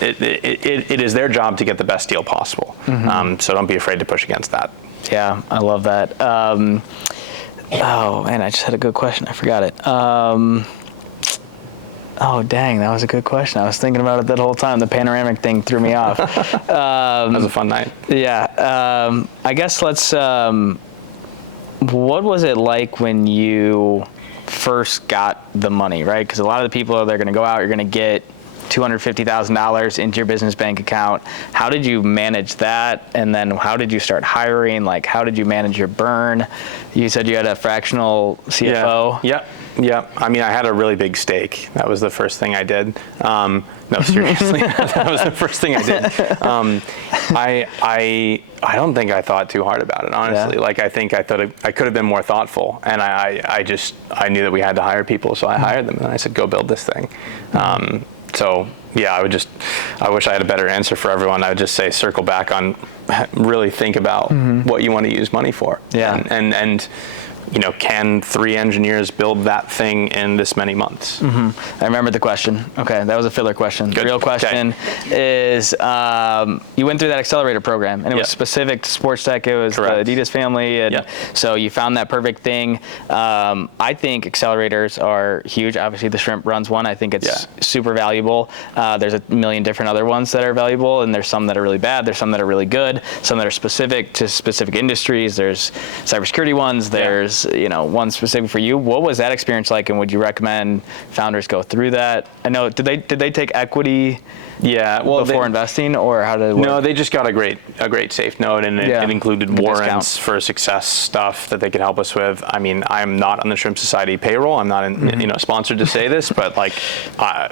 it is their job to get the best deal possible. So don't be afraid to push against that. Yeah, I love that. Oh man, I just had a good question. I forgot it. Oh dang, that was a good question. I was thinking about it that whole time. The panoramic thing threw me off. That was a fun night. Yeah. I guess let's. What was it like when you first got the money, right? Because a lot of the people they're going to go out. You're going to get $250,000 into your business bank account. How did you manage that? And then how did you start hiring? Like, how did you manage your burn? You said you had a fractional CFO. Yeah. I mean, I had a really big stake. That was the first thing I did. No, seriously, that was the first thing I did. I don't think I thought too hard about it, honestly. Yeah. Like, I think I thought I could have been more thoughtful, and I knew that we had to hire people, so I hired them, and I said, go build this thing. So yeah, I wish I had a better answer for everyone. I would just say circle back on, really think about what you want to use money for. Yeah. And can 3 engineers build that thing in this many months? I remember the question. Okay, that was a filler question. Good. The real question is, you went through that accelerator program, and it was specific to sports tech. It was Correct. the Adidas family, and so you found that perfect thing. I think accelerators are huge. Obviously, the Shrimp runs one. I think it's super valuable. There's a million different other ones that are valuable, and there's some that are really bad. There's some that are really good. Some that are specific to specific industries. There's cybersecurity ones. There's was, one specific for you. What was that experience like, and would you recommend founders go through that? I know, did they take equity? Yeah, well, before investing, or how did it work? No, they just got a great safe note, and it included warrants for success stuff that they could help us with. I mean, I'm not on the Shrimp Society payroll. I'm not sponsored to say this, but like,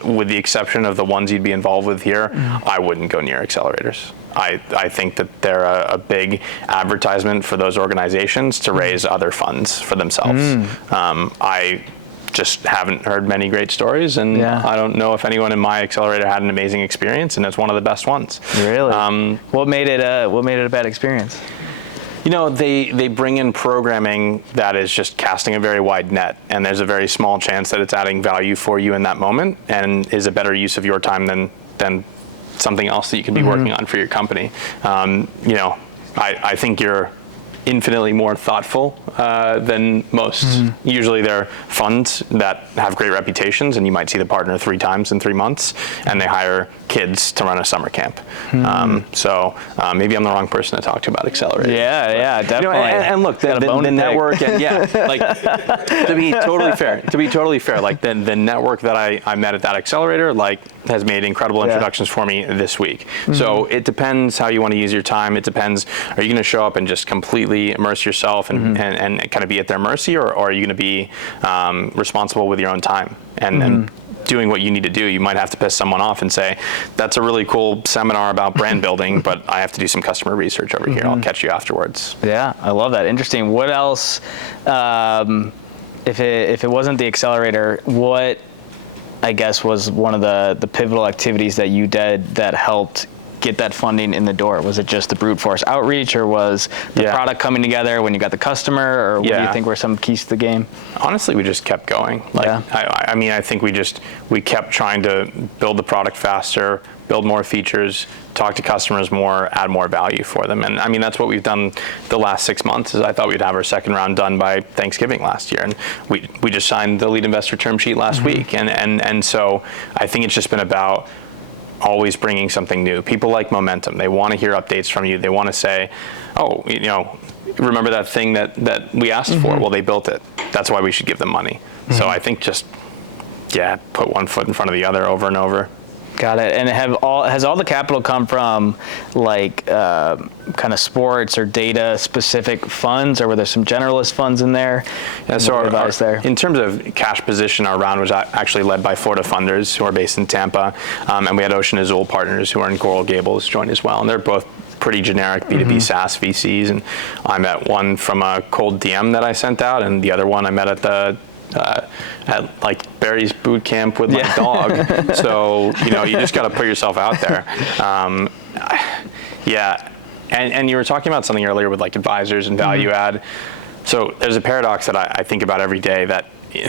with the exception of the ones you'd be involved with here, I wouldn't go near accelerators. I think that they're a big advertisement for those organizations to raise other funds for themselves. I just haven't heard many great stories, and I don't know if anyone in my accelerator had an amazing experience, and it's one of the best ones. Really? What made it a bad experience? They bring in programming that is just casting a very wide net, and there's a very small chance that it's adding value for you in that moment and is a better use of your time than something else that you could be working on for your company. I think you're infinitely more thoughtful than most. Usually they're funds that have great reputations, and you might see the partner 3 times in 3 months, and they hire kids to run a summer camp. So maybe I'm the wrong person to talk to about accelerators. Yeah, definitely. And look, the network, and to be totally fair, like the network that I met at that accelerator, like, has made incredible introductions for me this week. So it depends how you want to use your time. It depends, are you going to show up and just completely immerse yourself and kind of be at their mercy, or are you going to be responsible with your own time and doing what you need to do? You might have to piss someone off and say, that's a really cool seminar about brand building, but I have to do some customer research over here. I'll catch you afterwards. Yeah, I love that. Interesting. What else, if it wasn't the accelerator, what, I guess, was one of the pivotal activities that you did that helped get that funding in the door? Was it just the brute force outreach, or was the product coming together when you got the customer, or what do you think were some keys to the game? Honestly, we just kept going. I think we kept trying to build the product faster, build more features, talk to customers more, add more value for them. And I mean, that's what we've done the last 6 months. Is I thought we'd have our second round done by Thanksgiving last year, and we just signed the lead investor term sheet last week. And so I think it's just been about always bringing something new. People like momentum. They want to hear updates from you. They want to say, oh, remember that thing that we asked for? Well, they built it. That's why we should give them money. So I think just, put one foot in front of the other over and over. Got it. And has all the capital come from like kind of sports or data specific funds, or were there some generalist funds in there? Yeah, so in terms of cash position, our round was actually led by Florida funders who are based in Tampa, and we had Ocean Azul partners who are in Coral Gables join as well, and they're both pretty generic B2B SaaS VCs. And I met one from a cold DM that I sent out, and the other one I met at like Barry's boot camp with my dog. So you just got to put yourself out there. And you were talking about something earlier with like advisors and value add. So there's a paradox that I think about every day, that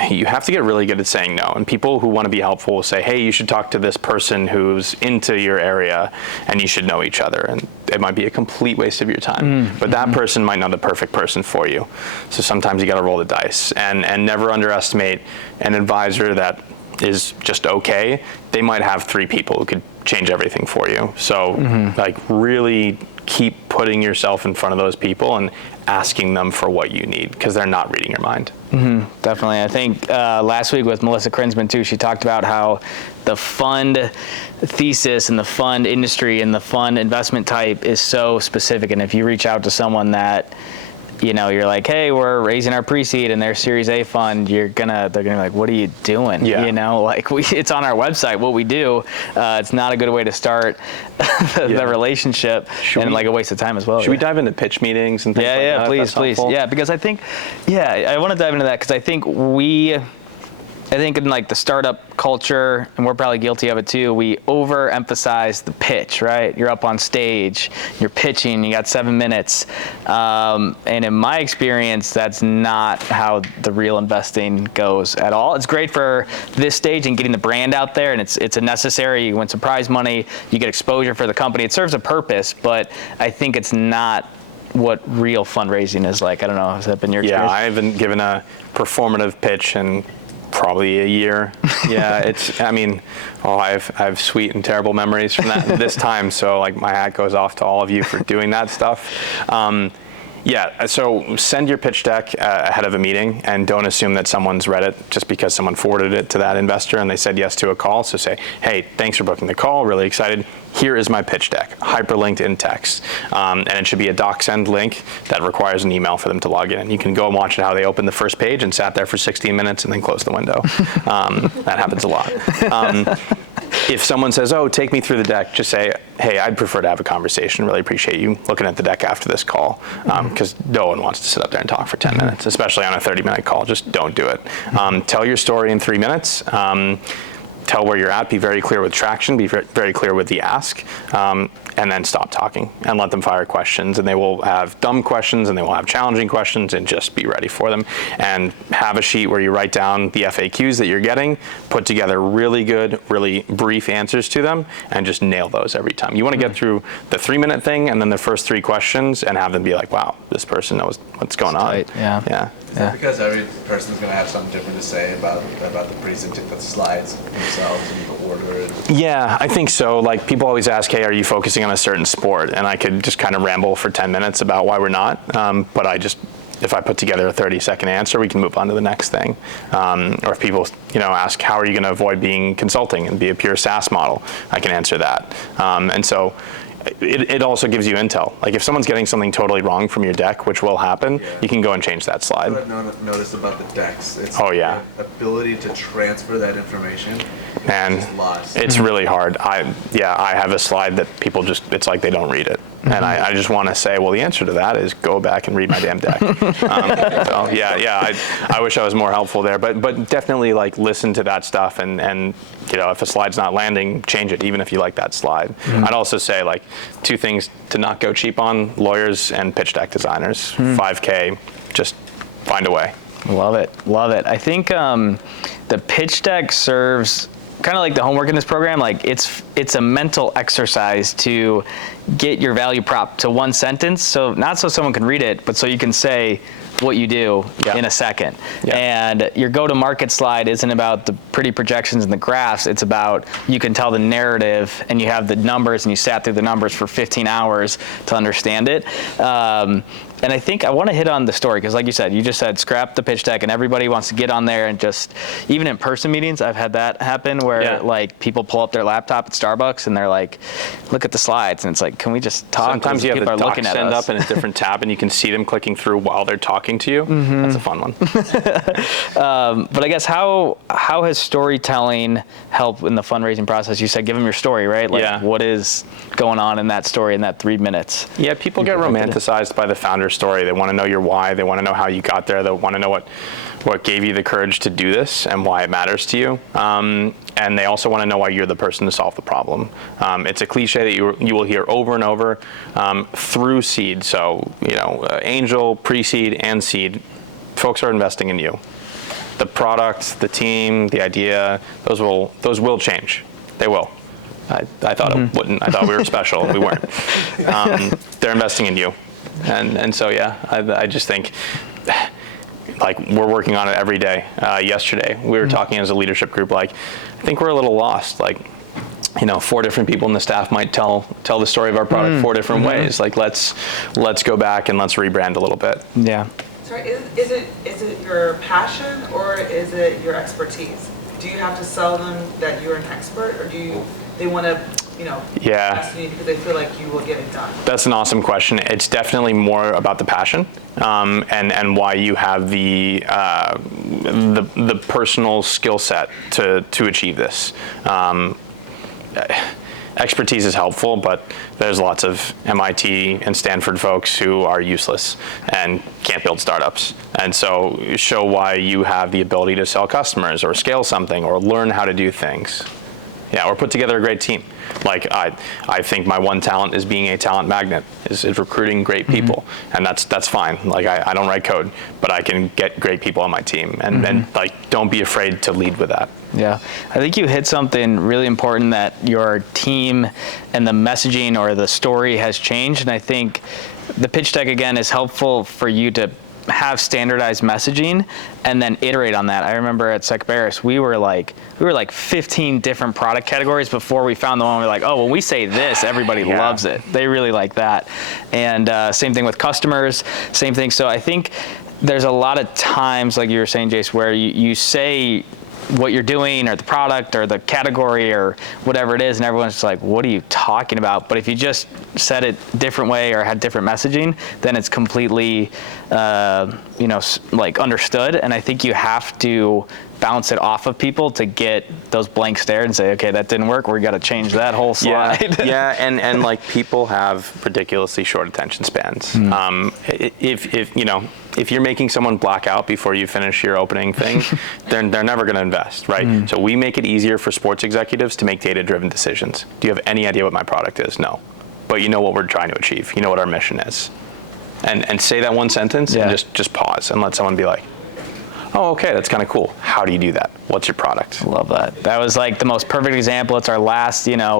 you have to get really good at saying no. And people who want to be helpful will say, hey, you should talk to this person who's into your area, and you should know each other. And it might be a complete waste of your time. But that person might not be the perfect person for you. So sometimes you got to roll the dice, and never underestimate an advisor that is just okay. They might have 3 people who could change everything for you. So like, really keep putting yourself in front of those people and asking them for what you need, because they're not reading your mind. Definitely. I think last week with Melissa Krinsman too, she talked about how the fund thesis and the fund industry and the fund investment type is so specific. And if you reach out to someone that, you're like, hey, we're raising our pre-seed and their Series A fund, they're gonna be like, what are you doing? It's on our website what we do. It's not a good way to start the relationship, like a waste of time as well. Should we dive into pitch meetings and things like that? Please. Yeah, because I think, I want to dive into that, because I think in like the startup culture, and we're probably guilty of it too, we overemphasize the pitch, right? You're up on stage, you're pitching, you got 7 minutes. And in my experience, that's not how the real investing goes at all. It's great for this stage and getting the brand out there, and it's a necessary, you win some prize money, you get exposure for the company. It serves a purpose, but I think it's not what real fundraising is like. I don't know, has that been your experience? Yeah, I haven't given a performative pitch in probably a year. I have sweet and terrible memories from that this time. So like, my hat goes off to all of you for doing that stuff. Yeah, so send your pitch deck ahead of a meeting, and don't assume that someone's read it just because someone forwarded it to that investor and they said yes to a call. So say, hey, thanks for booking the call, really excited. Here is my pitch deck, hyperlinked in text. And it should be a DocSend link that requires an email for them to log in. You can go and watch how they opened the first page and sat there for 16 minutes and then closed the window. That happens a lot. If someone says, oh, take me through the deck, just say, hey, I'd prefer to have a conversation. Really appreciate you looking at the deck after this call, because no one wants to sit up there and talk for 10 minutes, especially on a 30-minute call. Just don't do it. Tell your story in 3 minutes. Tell where you're at, be very clear with traction, be very clear with the ask, and then stop talking and let them fire questions. And they will have dumb questions and they will have challenging questions, and just be ready for them. And have a sheet where you write down the FAQs that you're getting, put together really good, really brief answers to them, and just nail those every time. You want to get through the 3-minute thing and then the first 3 questions and have them be like, wow, this person knows what's going on. Yeah. Is that because every person's going to have something different to say about the presentation, the slides themselves and the order? Yeah, I think so. Like, people always ask, hey, are you focusing on a certain sport? And I could just kind of ramble for 10 minutes about why we're not. But if I put together a 30-second answer, we can move on to the next thing. Or if people, ask, how are you going to avoid being consulting and be a pure SaaS model? I can answer that. And so it also gives you intel. Like, if someone's getting something totally wrong from your deck, which will happen, you can go and change that slide. What I've noticed about the decks, it's the ability to transfer that information. And it's really hard. I have a slide that people it's like they don't read it. And I just want to say, well, the answer to that is go back and read my damn deck. I wish I was more helpful there, but definitely, like, listen to that stuff, and if a slide's not landing, change it, even if you like that slide. I'd also say, like, 2 things to not go cheap on: lawyers and pitch deck designers. $5K, just find a way. Love it. I think the pitch deck serves kind of like the homework in this program. Like, it's a mental exercise to get your value prop to 1 sentence. So not so someone can read it, but so you can say what you do in a second. And your go-to-market slide isn't about the pretty projections and the graphs. It's about, you can tell the narrative, and you have the numbers, and you sat through the numbers for 15 hours to understand it. And I think I want to hit on the story, because like you said, you just said scrap the pitch deck, and everybody wants to get on there and just, even in person meetings, I've had that happen where like people pull up their laptop at Starbucks and they're like, look at the slides, and it's like, can we just talk? Sometimes you have the DocSend up in a different tab, and you can see them clicking through while they're talking to you. That's a fun one. But I guess how has storytelling helped in the fundraising process? You said give them your story, right? Like, what is going on in that story in that 3 minutes? Yeah, people get romanticized by the founder story. They want to know your why. They want to know how you got there. They want to know what gave you the courage to do this and why it matters to you. And they also want to know why you're the person to solve the problem. It's a cliche that you will hear over and over through seed. So, angel, pre-seed, and seed, folks are investing in you. The product, the team, the idea, those will change. They will. I thought it wouldn't. I thought we were special. We weren't. They're investing in you. And so, I just think, like, we're working on it every day. Yesterday, we were talking as a leadership group, like, I think we're a little lost. Like, 4 different people in the staff might tell the story of our product 4 different ways. Like, let's go back and let's rebrand a little bit. Yeah. Sorry, is it your passion or is it your expertise? Do you have to sell them that you're an expert, or do they want to, ask you because they feel like you will get it done? That's an awesome question. It's definitely more about the passion, and why you have the personal skill set to achieve this. Expertise is helpful, but there's lots of MIT and Stanford folks who are useless and can't build startups. And so show why you have the ability to sell customers or scale something or learn how to do things. Or put together a great team. Like, I think my one talent is being a talent magnet, is recruiting great people. And that's fine. Like, I don't write code, but I can get great people on my team. And like, don't be afraid to lead with that. Yeah, I think you hit something really important, that your team and the messaging or the story has changed. And I think the pitch deck, again, is helpful for you to have standardized messaging and then iterate on that. I remember at Secbaris, we were like 15 different product categories before we found the one we're like, oh, when we say this, everybody loves it. They really like that. And same thing with customers, same thing. So I think there's a lot of times, like you were saying, Jace, where you say what you're doing or the product or the category or whatever it is, and everyone's just like, what are you talking about? But if you just said it a different way or had different messaging, then it's completely like understood. And I think you have to bounce it off of people to get those blank stares and say, okay, that didn't work, we got to change that whole slide. And like people have ridiculously short attention spans. If you're making someone black out before you finish your opening thing, they're never going to invest, right? So we make it easier for sports executives to make data-driven decisions. Do you have any idea what my product is? No. But you know what we're trying to achieve. You know what our mission is. And say that one sentence and just pause and let someone be like, oh, okay, that's kind of cool. How do you do that? What's your product? Love that. That was like the most perfect example. It's our last, event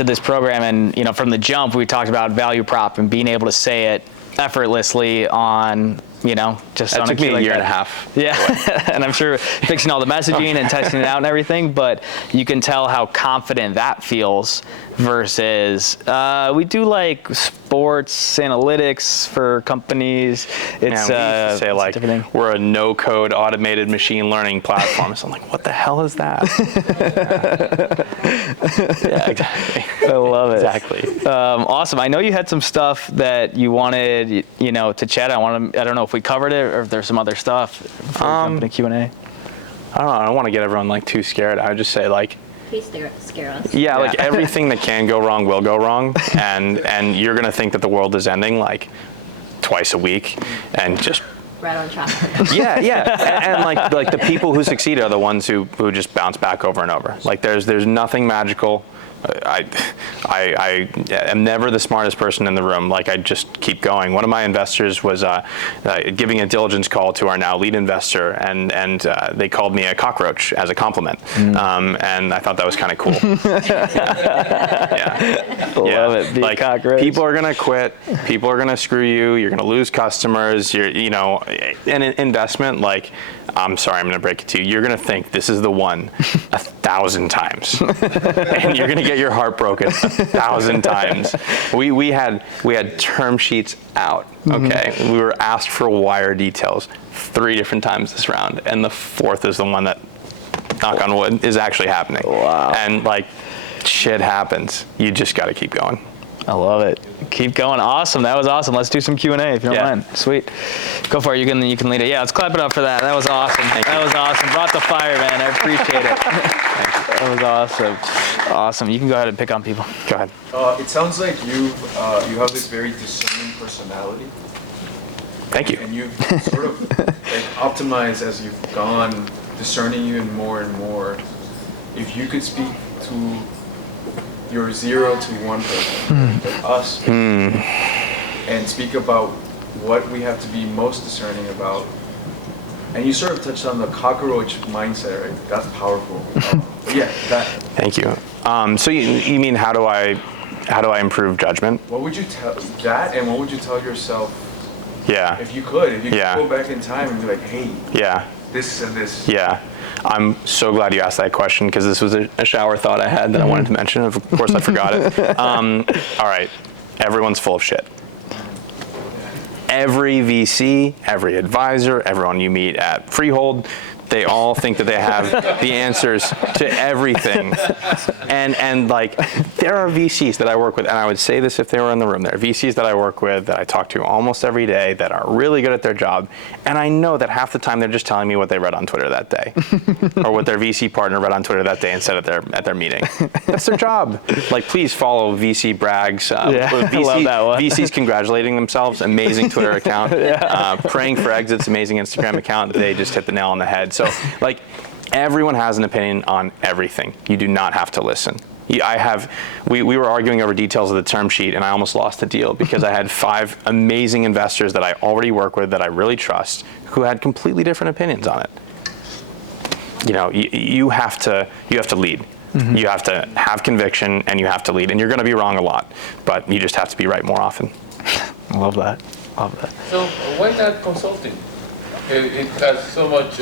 of this program. And, from the jump, we talked about value prop and being able to say it effortlessly on, just that on took a key me a like year that. and a half. Yeah, and I'm sure fixing all the messaging and testing it out and everything, but you can tell how confident that feels versus we do like sports analytics for companies. It's we used to say like we're a no-code automated machine learning platform. So I'm like, what the hell is that? Yeah, exactly. I love it. Exactly. Awesome. I know you had some stuff that you wanted, to chat. I don't know if we covered it or if there's some other stuff for jumping to Q&A. I don't know. I don't want to get everyone like too scared. I would just say like, Please scare us. Yeah, like everything that can go wrong will go wrong, and you're gonna think that the world is ending like twice a week, and just Right on track. and like the people who succeed are the ones who just bounce back over and over. Like there's nothing magical. I am never the smartest person in the room. Like I just keep going. One of my investors was giving a diligence call to our now lead investor, and they called me a cockroach as a compliment, and I thought that was kind of cool. Love it. Be like a cockroach. people are gonna quit. People are gonna screw you. You're gonna lose customers. An investment like. I'm sorry, I'm going to break it to you. You're going to think this is the one 1,000 times, and you're going to get your heart broken 1,000 times. We had term sheets out. Okay, we were asked for wire details 3 different times this round, and the 4th is the one that, knock on wood, is actually happening. Wow. And like, shit happens. You just got to keep going. I love it. Keep going. Awesome. That was awesome. Let's do some Q&A if you don't mind. Sweet. Go for it. You can lead it. Yeah, let's clap it up for that. That was awesome. That was awesome. Brought the fire, man. I appreciate it. That was awesome. Awesome. You can go ahead and pick on people. Go ahead. It sounds like you have this very discerning personality. Thank you. And you've sort of optimized as you've gone, discerning even more and more. If you could speak to your 0 to 1 person, like us, and speak about what we have to be most discerning about. And you sort of touched on the cockroach mindset, right? That's powerful. That. Thank you. So you mean how do I improve judgment? What would you tell that, and what would you tell yourself? Yeah. If you could go back in time and be like, hey. Yeah. This and this. Yeah. I'm so glad you asked that question because this was a shower thought I had that I wanted to mention. Of course, I forgot it. All right. Everyone's full of shit. Every VC, every advisor, everyone you meet at Freehold, they all think that they have the answers to everything. And like, there are VCs that I work with, and I would say this if they were in the room. There are VCs that I work with that I talk to almost every day that are really good at their job. And I know that half the time they're just telling me what they read on Twitter that day or what their VC partner read on Twitter that day instead at their meeting. That's their job. Like, please follow VC Bragg's I love that one. VCs congratulating themselves, amazing Twitter account. Praying for Exits, amazing Instagram account. They just hit the nail on the head. So, like, everyone has an opinion on everything. You do not have to listen. We were arguing over details of the term sheet, and I almost lost the deal because I had 5 amazing investors that I already work with that I really trust who had completely different opinions on it. You have to lead. You have to have conviction, and you have to lead. And you're going to be wrong a lot, but you just have to be right more often. I love that. Love that. So why not consulting? It has so much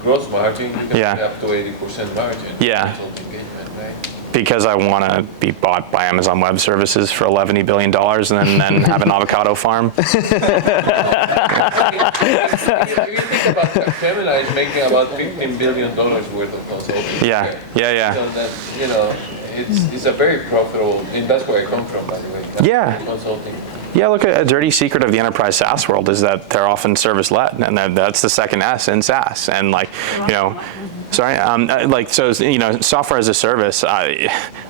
gross margin. You can Yeah. pay up to 80% margin. Yeah. Consulting engagement, right? Because I want to be bought by Amazon Web Services for $11 billion and then have an avocado farm. If you think about Gemini is making about $15 billion worth of consulting. Yeah, yeah. So that, it's a very profitable, and that's where I come from, by the way. Yeah. Consulting. Yeah, look, a dirty secret of the enterprise SaaS world is that they're often service-led, and that's the second S in SaaS. And software as a service,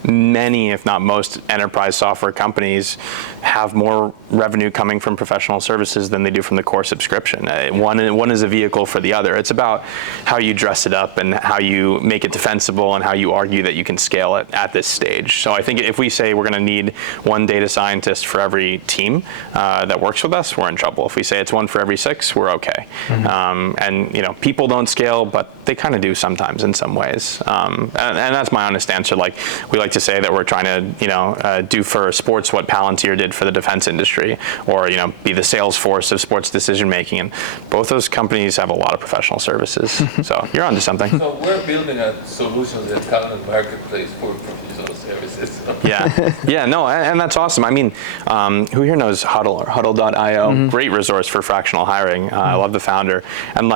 many, if not most, enterprise software companies have more revenue coming from professional services than they do from the core subscription. One is a vehicle for the other. It's about how you dress it up and how you make it defensible and how you argue that you can scale it at this stage. So I think if we say we're going to need one data scientist for every team that works with us, we're in trouble. If we say it's one for every 6, we're okay. And people don't scale, but they kind of do sometimes in some ways. And that's my honest answer. Like, we like to say that we're trying to do for sports what Palantir did for the defense industry, or be the Salesforce of sports decision making. And both those companies have a lot of professional services. So you're onto something. So we're building a solution that talent marketplace for professional services. Yeah, no, and that's awesome. I mean, who here knows Huddle or Huddle.io? Great resource for fractional hiring. I love the founder. And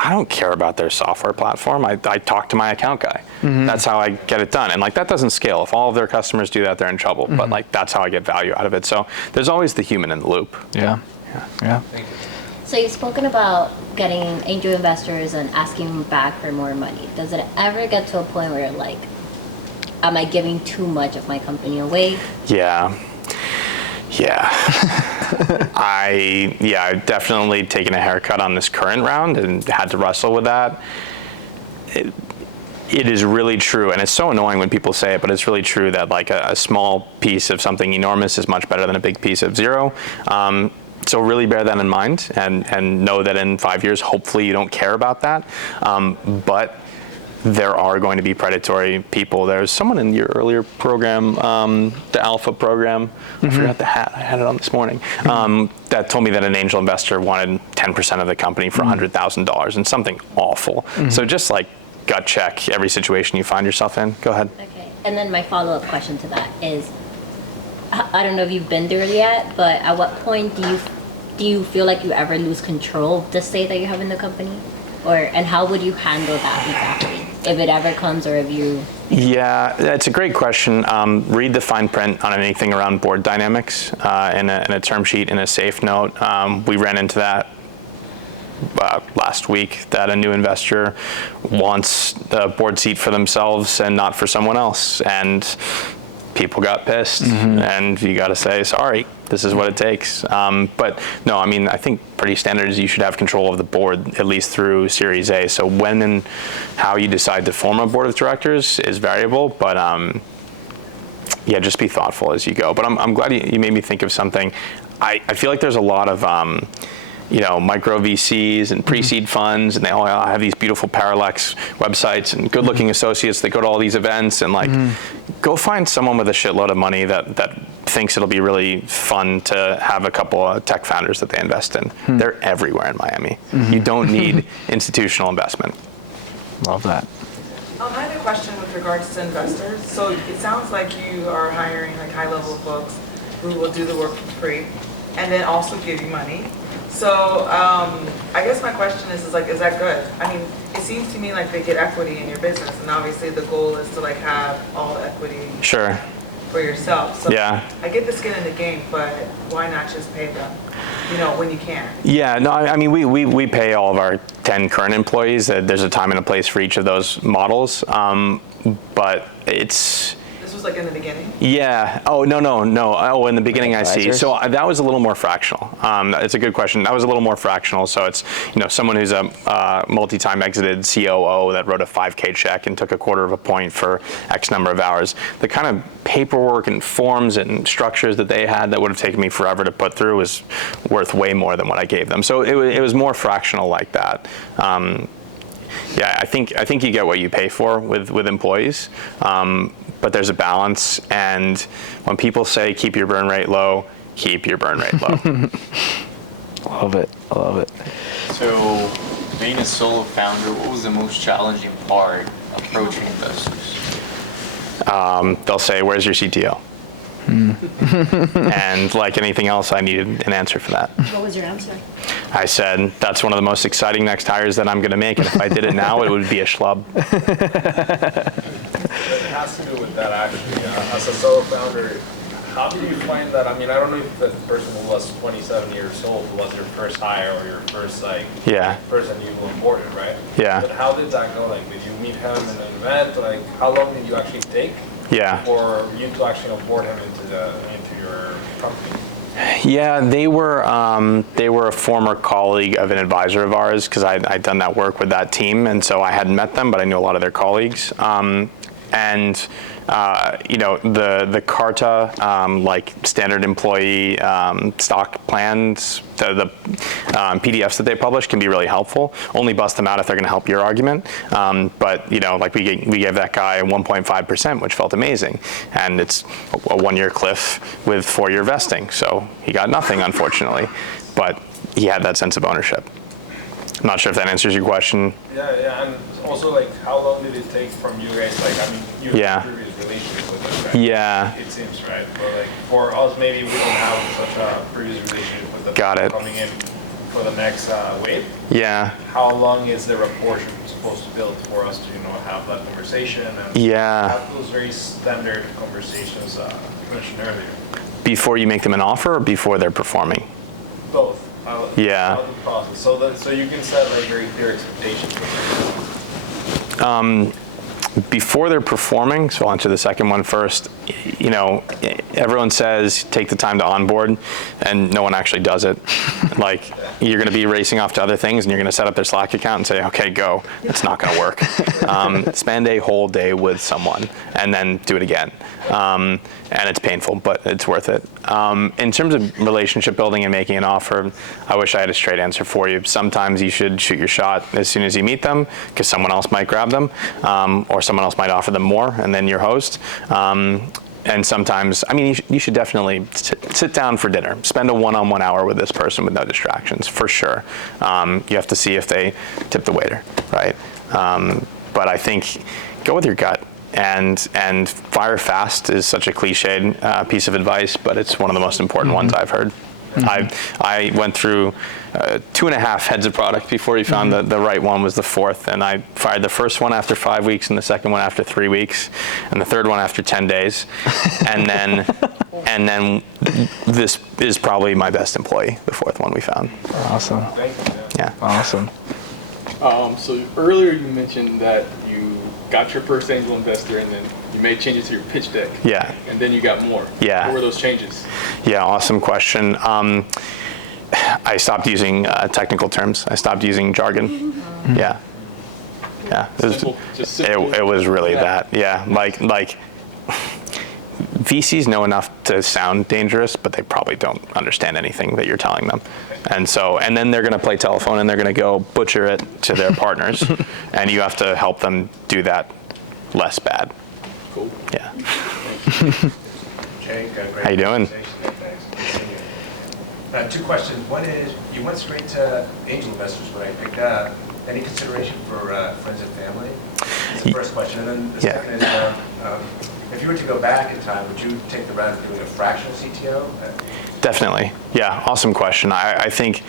I don't care about their software platform. I talk to my account guy. That's how I get it done. And that doesn't scale. If all of their customers do that, they're in trouble. But that's how I get value out of it. So there's always the human in the loop. Yeah. Thank you. So you've spoken about getting angel investors and asking back for more money. Does it ever get to a point where you're like, am I giving too much of my company away? Yeah. I've definitely taken a haircut on this current round and had to wrestle with that. It is really true, and it's so annoying when people say it, but it's really true that a small piece of something enormous is much better than a big piece of zero. So really bear that in mind and know that in 5 years, hopefully you don't care about that. But there are going to be predatory people. There's someone in your earlier program, the Alpha program, I forgot the hat, I had it on this morning, that told me that an angel investor wanted 10% of the company for $100,000 and something awful. So just gut check every situation you find yourself in. Go ahead. Okay. And then my follow-up question to that is, I don't know if you've been there yet, but at what point do you feel like you ever lose control of the state that you have in the company? And how would you handle that exactly, if it ever comes, or if you... Yeah, that's a great question. Read the fine print on anything around board dynamics in a term sheet, in a safe note. We ran into that last week, that a new investor wants a board seat for themselves and not for someone else. And people got pissed, and you got to say, sorry, this is what it takes. But no, I think pretty standard is you should have control of the board, at least through Series A. So when and how you decide to form a board of directors is variable, but just be thoughtful as you go. But I'm glad you made me think of something. I feel like there's a lot of micro VCs and pre-seed funds, and they all have these beautiful Parallax websites and good-looking associates that go to all these events, and go find someone with a shitload of money that thinks it'll be really fun to have a couple of tech founders that they invest in. They're everywhere in Miami. You don't need institutional investment. Love that. I have a question with regards to investors. So it sounds like you are hiring high-level folks who will do the work for free and then also give you money. So I guess my question is that good? It seems to me like they get equity in your business, and obviously the goal is to have all the equity Sure. for yourself. So Yeah. I get the skin in the game, but why not just pay them, when you can? Yeah, no, we pay all of our 10 current employees. There's a time and a place for each of those models, but it's... This was in the beginning? Yeah. Oh, no. Oh, in the beginning, I see. Advisors? So that was a little more fractional. It's a good question. That was a little more fractional. So it's, someone who's a multi-time exited COO that wrote a 5K check and took a quarter of a point for X number of hours. The kind of paperwork and forms and structures that they had that would have taken me forever to put through was worth way more than what I gave them. So it was more fractional like that. I think you get what you pay for with employees. But there's a balance, and when people say keep your burn rate low, keep your burn rate low. Love it. I love it. So, being a solo founder, what was the most challenging part approaching investors? They'll say, "Where's your CTO?" And like anything else, I needed an answer for that. What was your answer? I said, that's one of the most exciting next hires that I'm going to make, and if I did it now, it would be a schlub. It has to do with that actually. As a solo founder, how do you find that? I mean, I don't know if the person who was 27 years old was your first hire or your first person you onboarded, right? Yeah. But how did that go? Like, did you meet him in an event? Like, how long did you actually take? Yeah. For you to actually onboard him into your company? Yeah, they were a former colleague of an advisor of ours because I'd done that work with that team, and so I hadn't met them, but I knew a lot of their colleagues. The Carta, like standard employee stock plans, the PDFs that they publish can be really helpful. Only bust them out if they're going to help your argument. But like we gave that guy 1.5%, which felt amazing, and it's a 1-year cliff with 4-year vesting, so he got nothing, unfortunately. But he had that sense of ownership. I'm not sure if that answers your question. Yeah, and also like, how long did it take from you guys? Like, I mean, you have a previous relationship with us, right? Yeah. It seems right, but like for us, maybe we don't have such a previous relationship with the people coming in for the next wave. Yeah. How long is the rapport supposed to build for us to have that conversation and have those very standard conversations you mentioned earlier? Before you make them an offer, or before they're performing? Both. How the process. So you can set like very clear expectations. Before they're performing, so I'll answer the second one first. Everyone says take the time to onboard, and no one actually does it. Like, you're going to be racing off to other things, and you're going to set up their Slack account and say, okay, go. It's not going to work. Spend a whole day with someone, and then do it again. And it's painful, but it's worth it. In terms of relationship building and making an offer, I wish I had a straight answer for you. Sometimes you should shoot your shot as soon as you meet them, because someone else might grab them, or someone else might offer them more, and then your host. And sometimes, you should definitely sit down for dinner. Spend a one-on-one hour with this person with no distractions, for sure. You have to see if they tip the waiter, right? But I think go with your gut. And fire fast is such a cliched piece of advice, but it's one of the most important ones I've heard. I went through 2.5 heads of product before we found the right one was the fourth, and I fired the first one after 5 weeks, and the second one after 3 weeks, and the third one after 10 days, and then this is probably my best employee, the fourth one we found. Awesome. Yeah. Awesome. So earlier you mentioned that you got your first angel investor, and then you made changes to your pitch deck. Yeah. And then you got more. Yeah. What were those changes? Yeah, awesome question. I stopped using technical terms. I stopped using jargon. Yeah. It was really that. Yeah, like VCs know enough to sound dangerous, but they probably don't understand anything that you're telling them. And then they're going to play telephone, and they're going to go butcher it to their partners, and you have to help them do that less bad. Cool. Yeah. Jake, great. How you doing? Thanks. 2 questions. One is, you went straight to angel investors when I picked up. Any consideration for friends and family? That's the first question. And then the second is, if you were to go back in time, would you take the route of doing a fractional CTO? Definitely. Yeah, awesome question. I think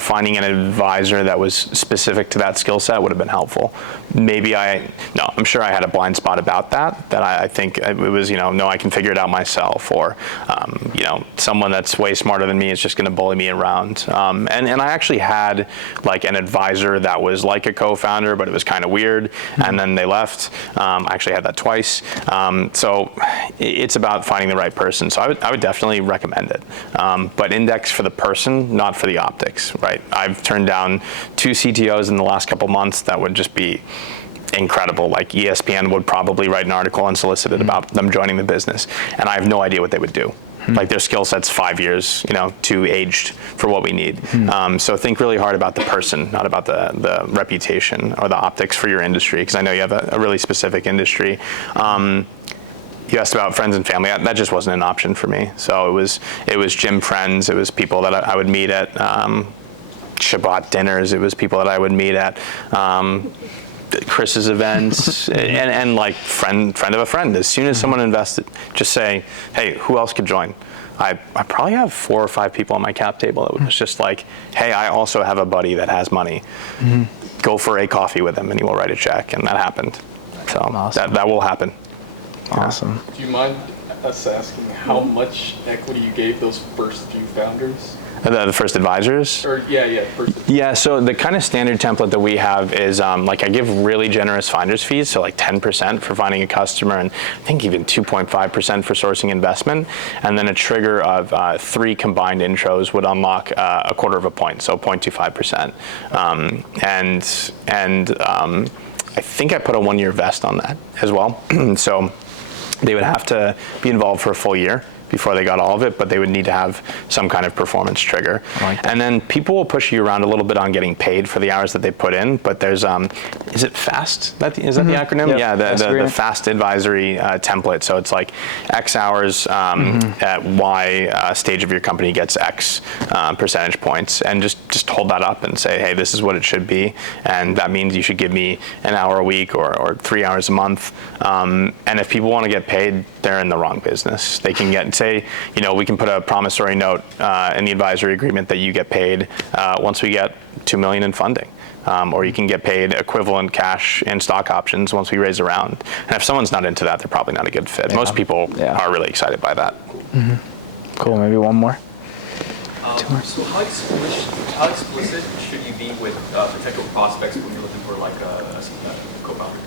finding an advisor that was specific to that skill set would have been helpful. I'm sure I had a blind spot about that I think it was, no, I can figure it out myself, or, someone that's way smarter than me is just going to bully me around. And I actually had like an advisor that was like a co-founder, but it was kind of weird, and then they left. I actually had that twice. So it's about finding the right person. So I would definitely recommend it. But index for the person, not for the optics, right? I've turned down 2 CTOs in the last couple months that would just be incredible. Like ESPN would probably write an article unsolicited about them joining the business, and I have no idea what they would do. Like, their skill set's 5 years, too aged for what we need. So think really hard about the person, not about the reputation or the optics for your industry, because I know you have a really specific industry. you asked about friends and family. That just wasn't an option for me. So it was gym friends. It was people that I would meet at Shabbat dinners. It was people that I would meet at Chris's events, and like friend of a friend. As soon as someone invested, just say, hey, who else could join? I probably have 4 or 5 people on my cap table that was just like, hey, I also have a buddy that has money. Go for a coffee with him and he will write a check. And that happened. So Awesome. that will happen. Awesome. Do you mind us asking how much equity you gave those first few founders? The first advisors? Or first. Yeah, so the kind of standard template that we have is like I give really generous finder's fees, so like 10% for finding a customer, and I think even 2.5% for sourcing investment, and then a trigger of 3 combined intros would unlock a quarter of a point, so 0.25%. I think I put a 1-year vest on that as well. So they would have to be involved for a full year before they got all of it, but they would need to have some kind of performance trigger. And then people will push you around a little bit on getting paid for the hours that they put in, but there's, is it FAST? Is that the acronym? Yep. Yeah, the FAST advisory template. So it's like X hours at Y stage of your company gets X percentage points, and just hold that up and say, hey, this is what it should be, and that means you should give me an hour a week or 3 hours a month. And if people want to get paid, they're in the wrong business. They can say, we can put a promissory note in the advisory agreement that you get paid once we get $2 million in funding. Or you can get paid equivalent cash and stock options once we raise a round. And if someone's not into that, they're probably not a good fit. Yeah. Most people are really excited by that. Cool, maybe one more. So how explicit should you be with potential prospects when you're looking for like a co-founder?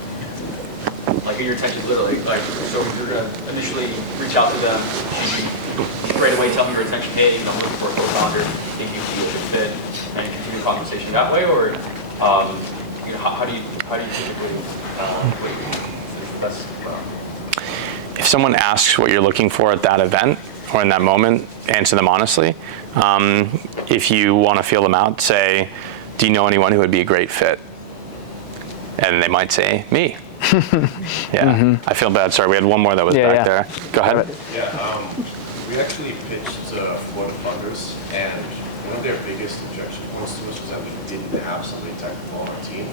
Like your intention literally, like, so you're gonna initially reach out to them, right away tell them your intention, hey, I'm looking for a co-founder, think you feel a good fit, and continue the conversation that way, or how do you typically that's If someone asks what you're looking for at that event or in that moment, answer them honestly. If you want to feel them out, say, do you know anyone who would be a great fit? And they might say, me. I feel bad. Sorry, we had one more that was back there. Go ahead. We actually pitched for the funders, and one of their biggest objection points to us was that we didn't have somebody technical on our team.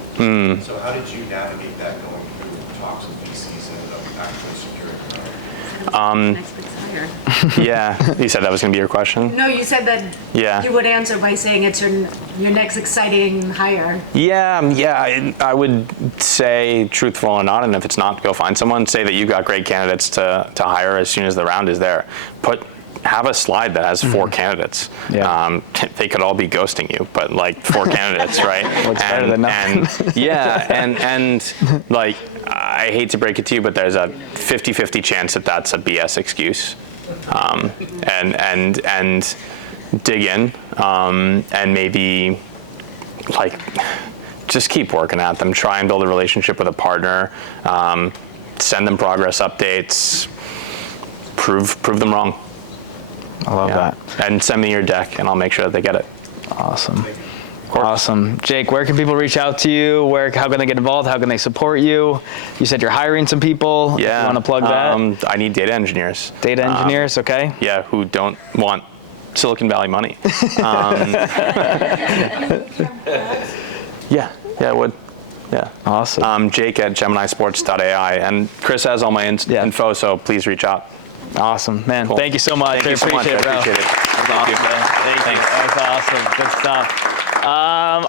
So how did you navigate that going through talks with VCs and actually securing you said that was going to be your question? No, you said that you would answer by saying it's your next exciting hire. I would say truthful or not, and if it's not, go find someone. Say that you've got great candidates to hire as soon as the round is there. Have a slide that has 4 candidates. They could all be ghosting you, but like 4 candidates, right? What's better than nothing? And like, I hate to break it to you, but there's a 50-50 chance that that's a BS excuse. And dig in, and maybe like just keep working at them. Try and build a relationship with a partner. Send them progress updates. Prove them wrong. I love that. And send me your deck, and I'll make sure that they get it. Awesome. Awesome. Jake, where can people reach out to you? How can they get involved? How can they support you? You said you're hiring some people. Yeah. You want to plug that? I need data engineers. Data engineers, okay. Yeah, who don't want Silicon Valley money. I would. Yeah. Awesome. Jake at GeminiSports.ai. And Chris has all my info, so please reach out. Awesome, man. Cool. Thank you so much. Thank you so much. I appreciate it. That was awesome. Thank you. That was awesome. Good stuff.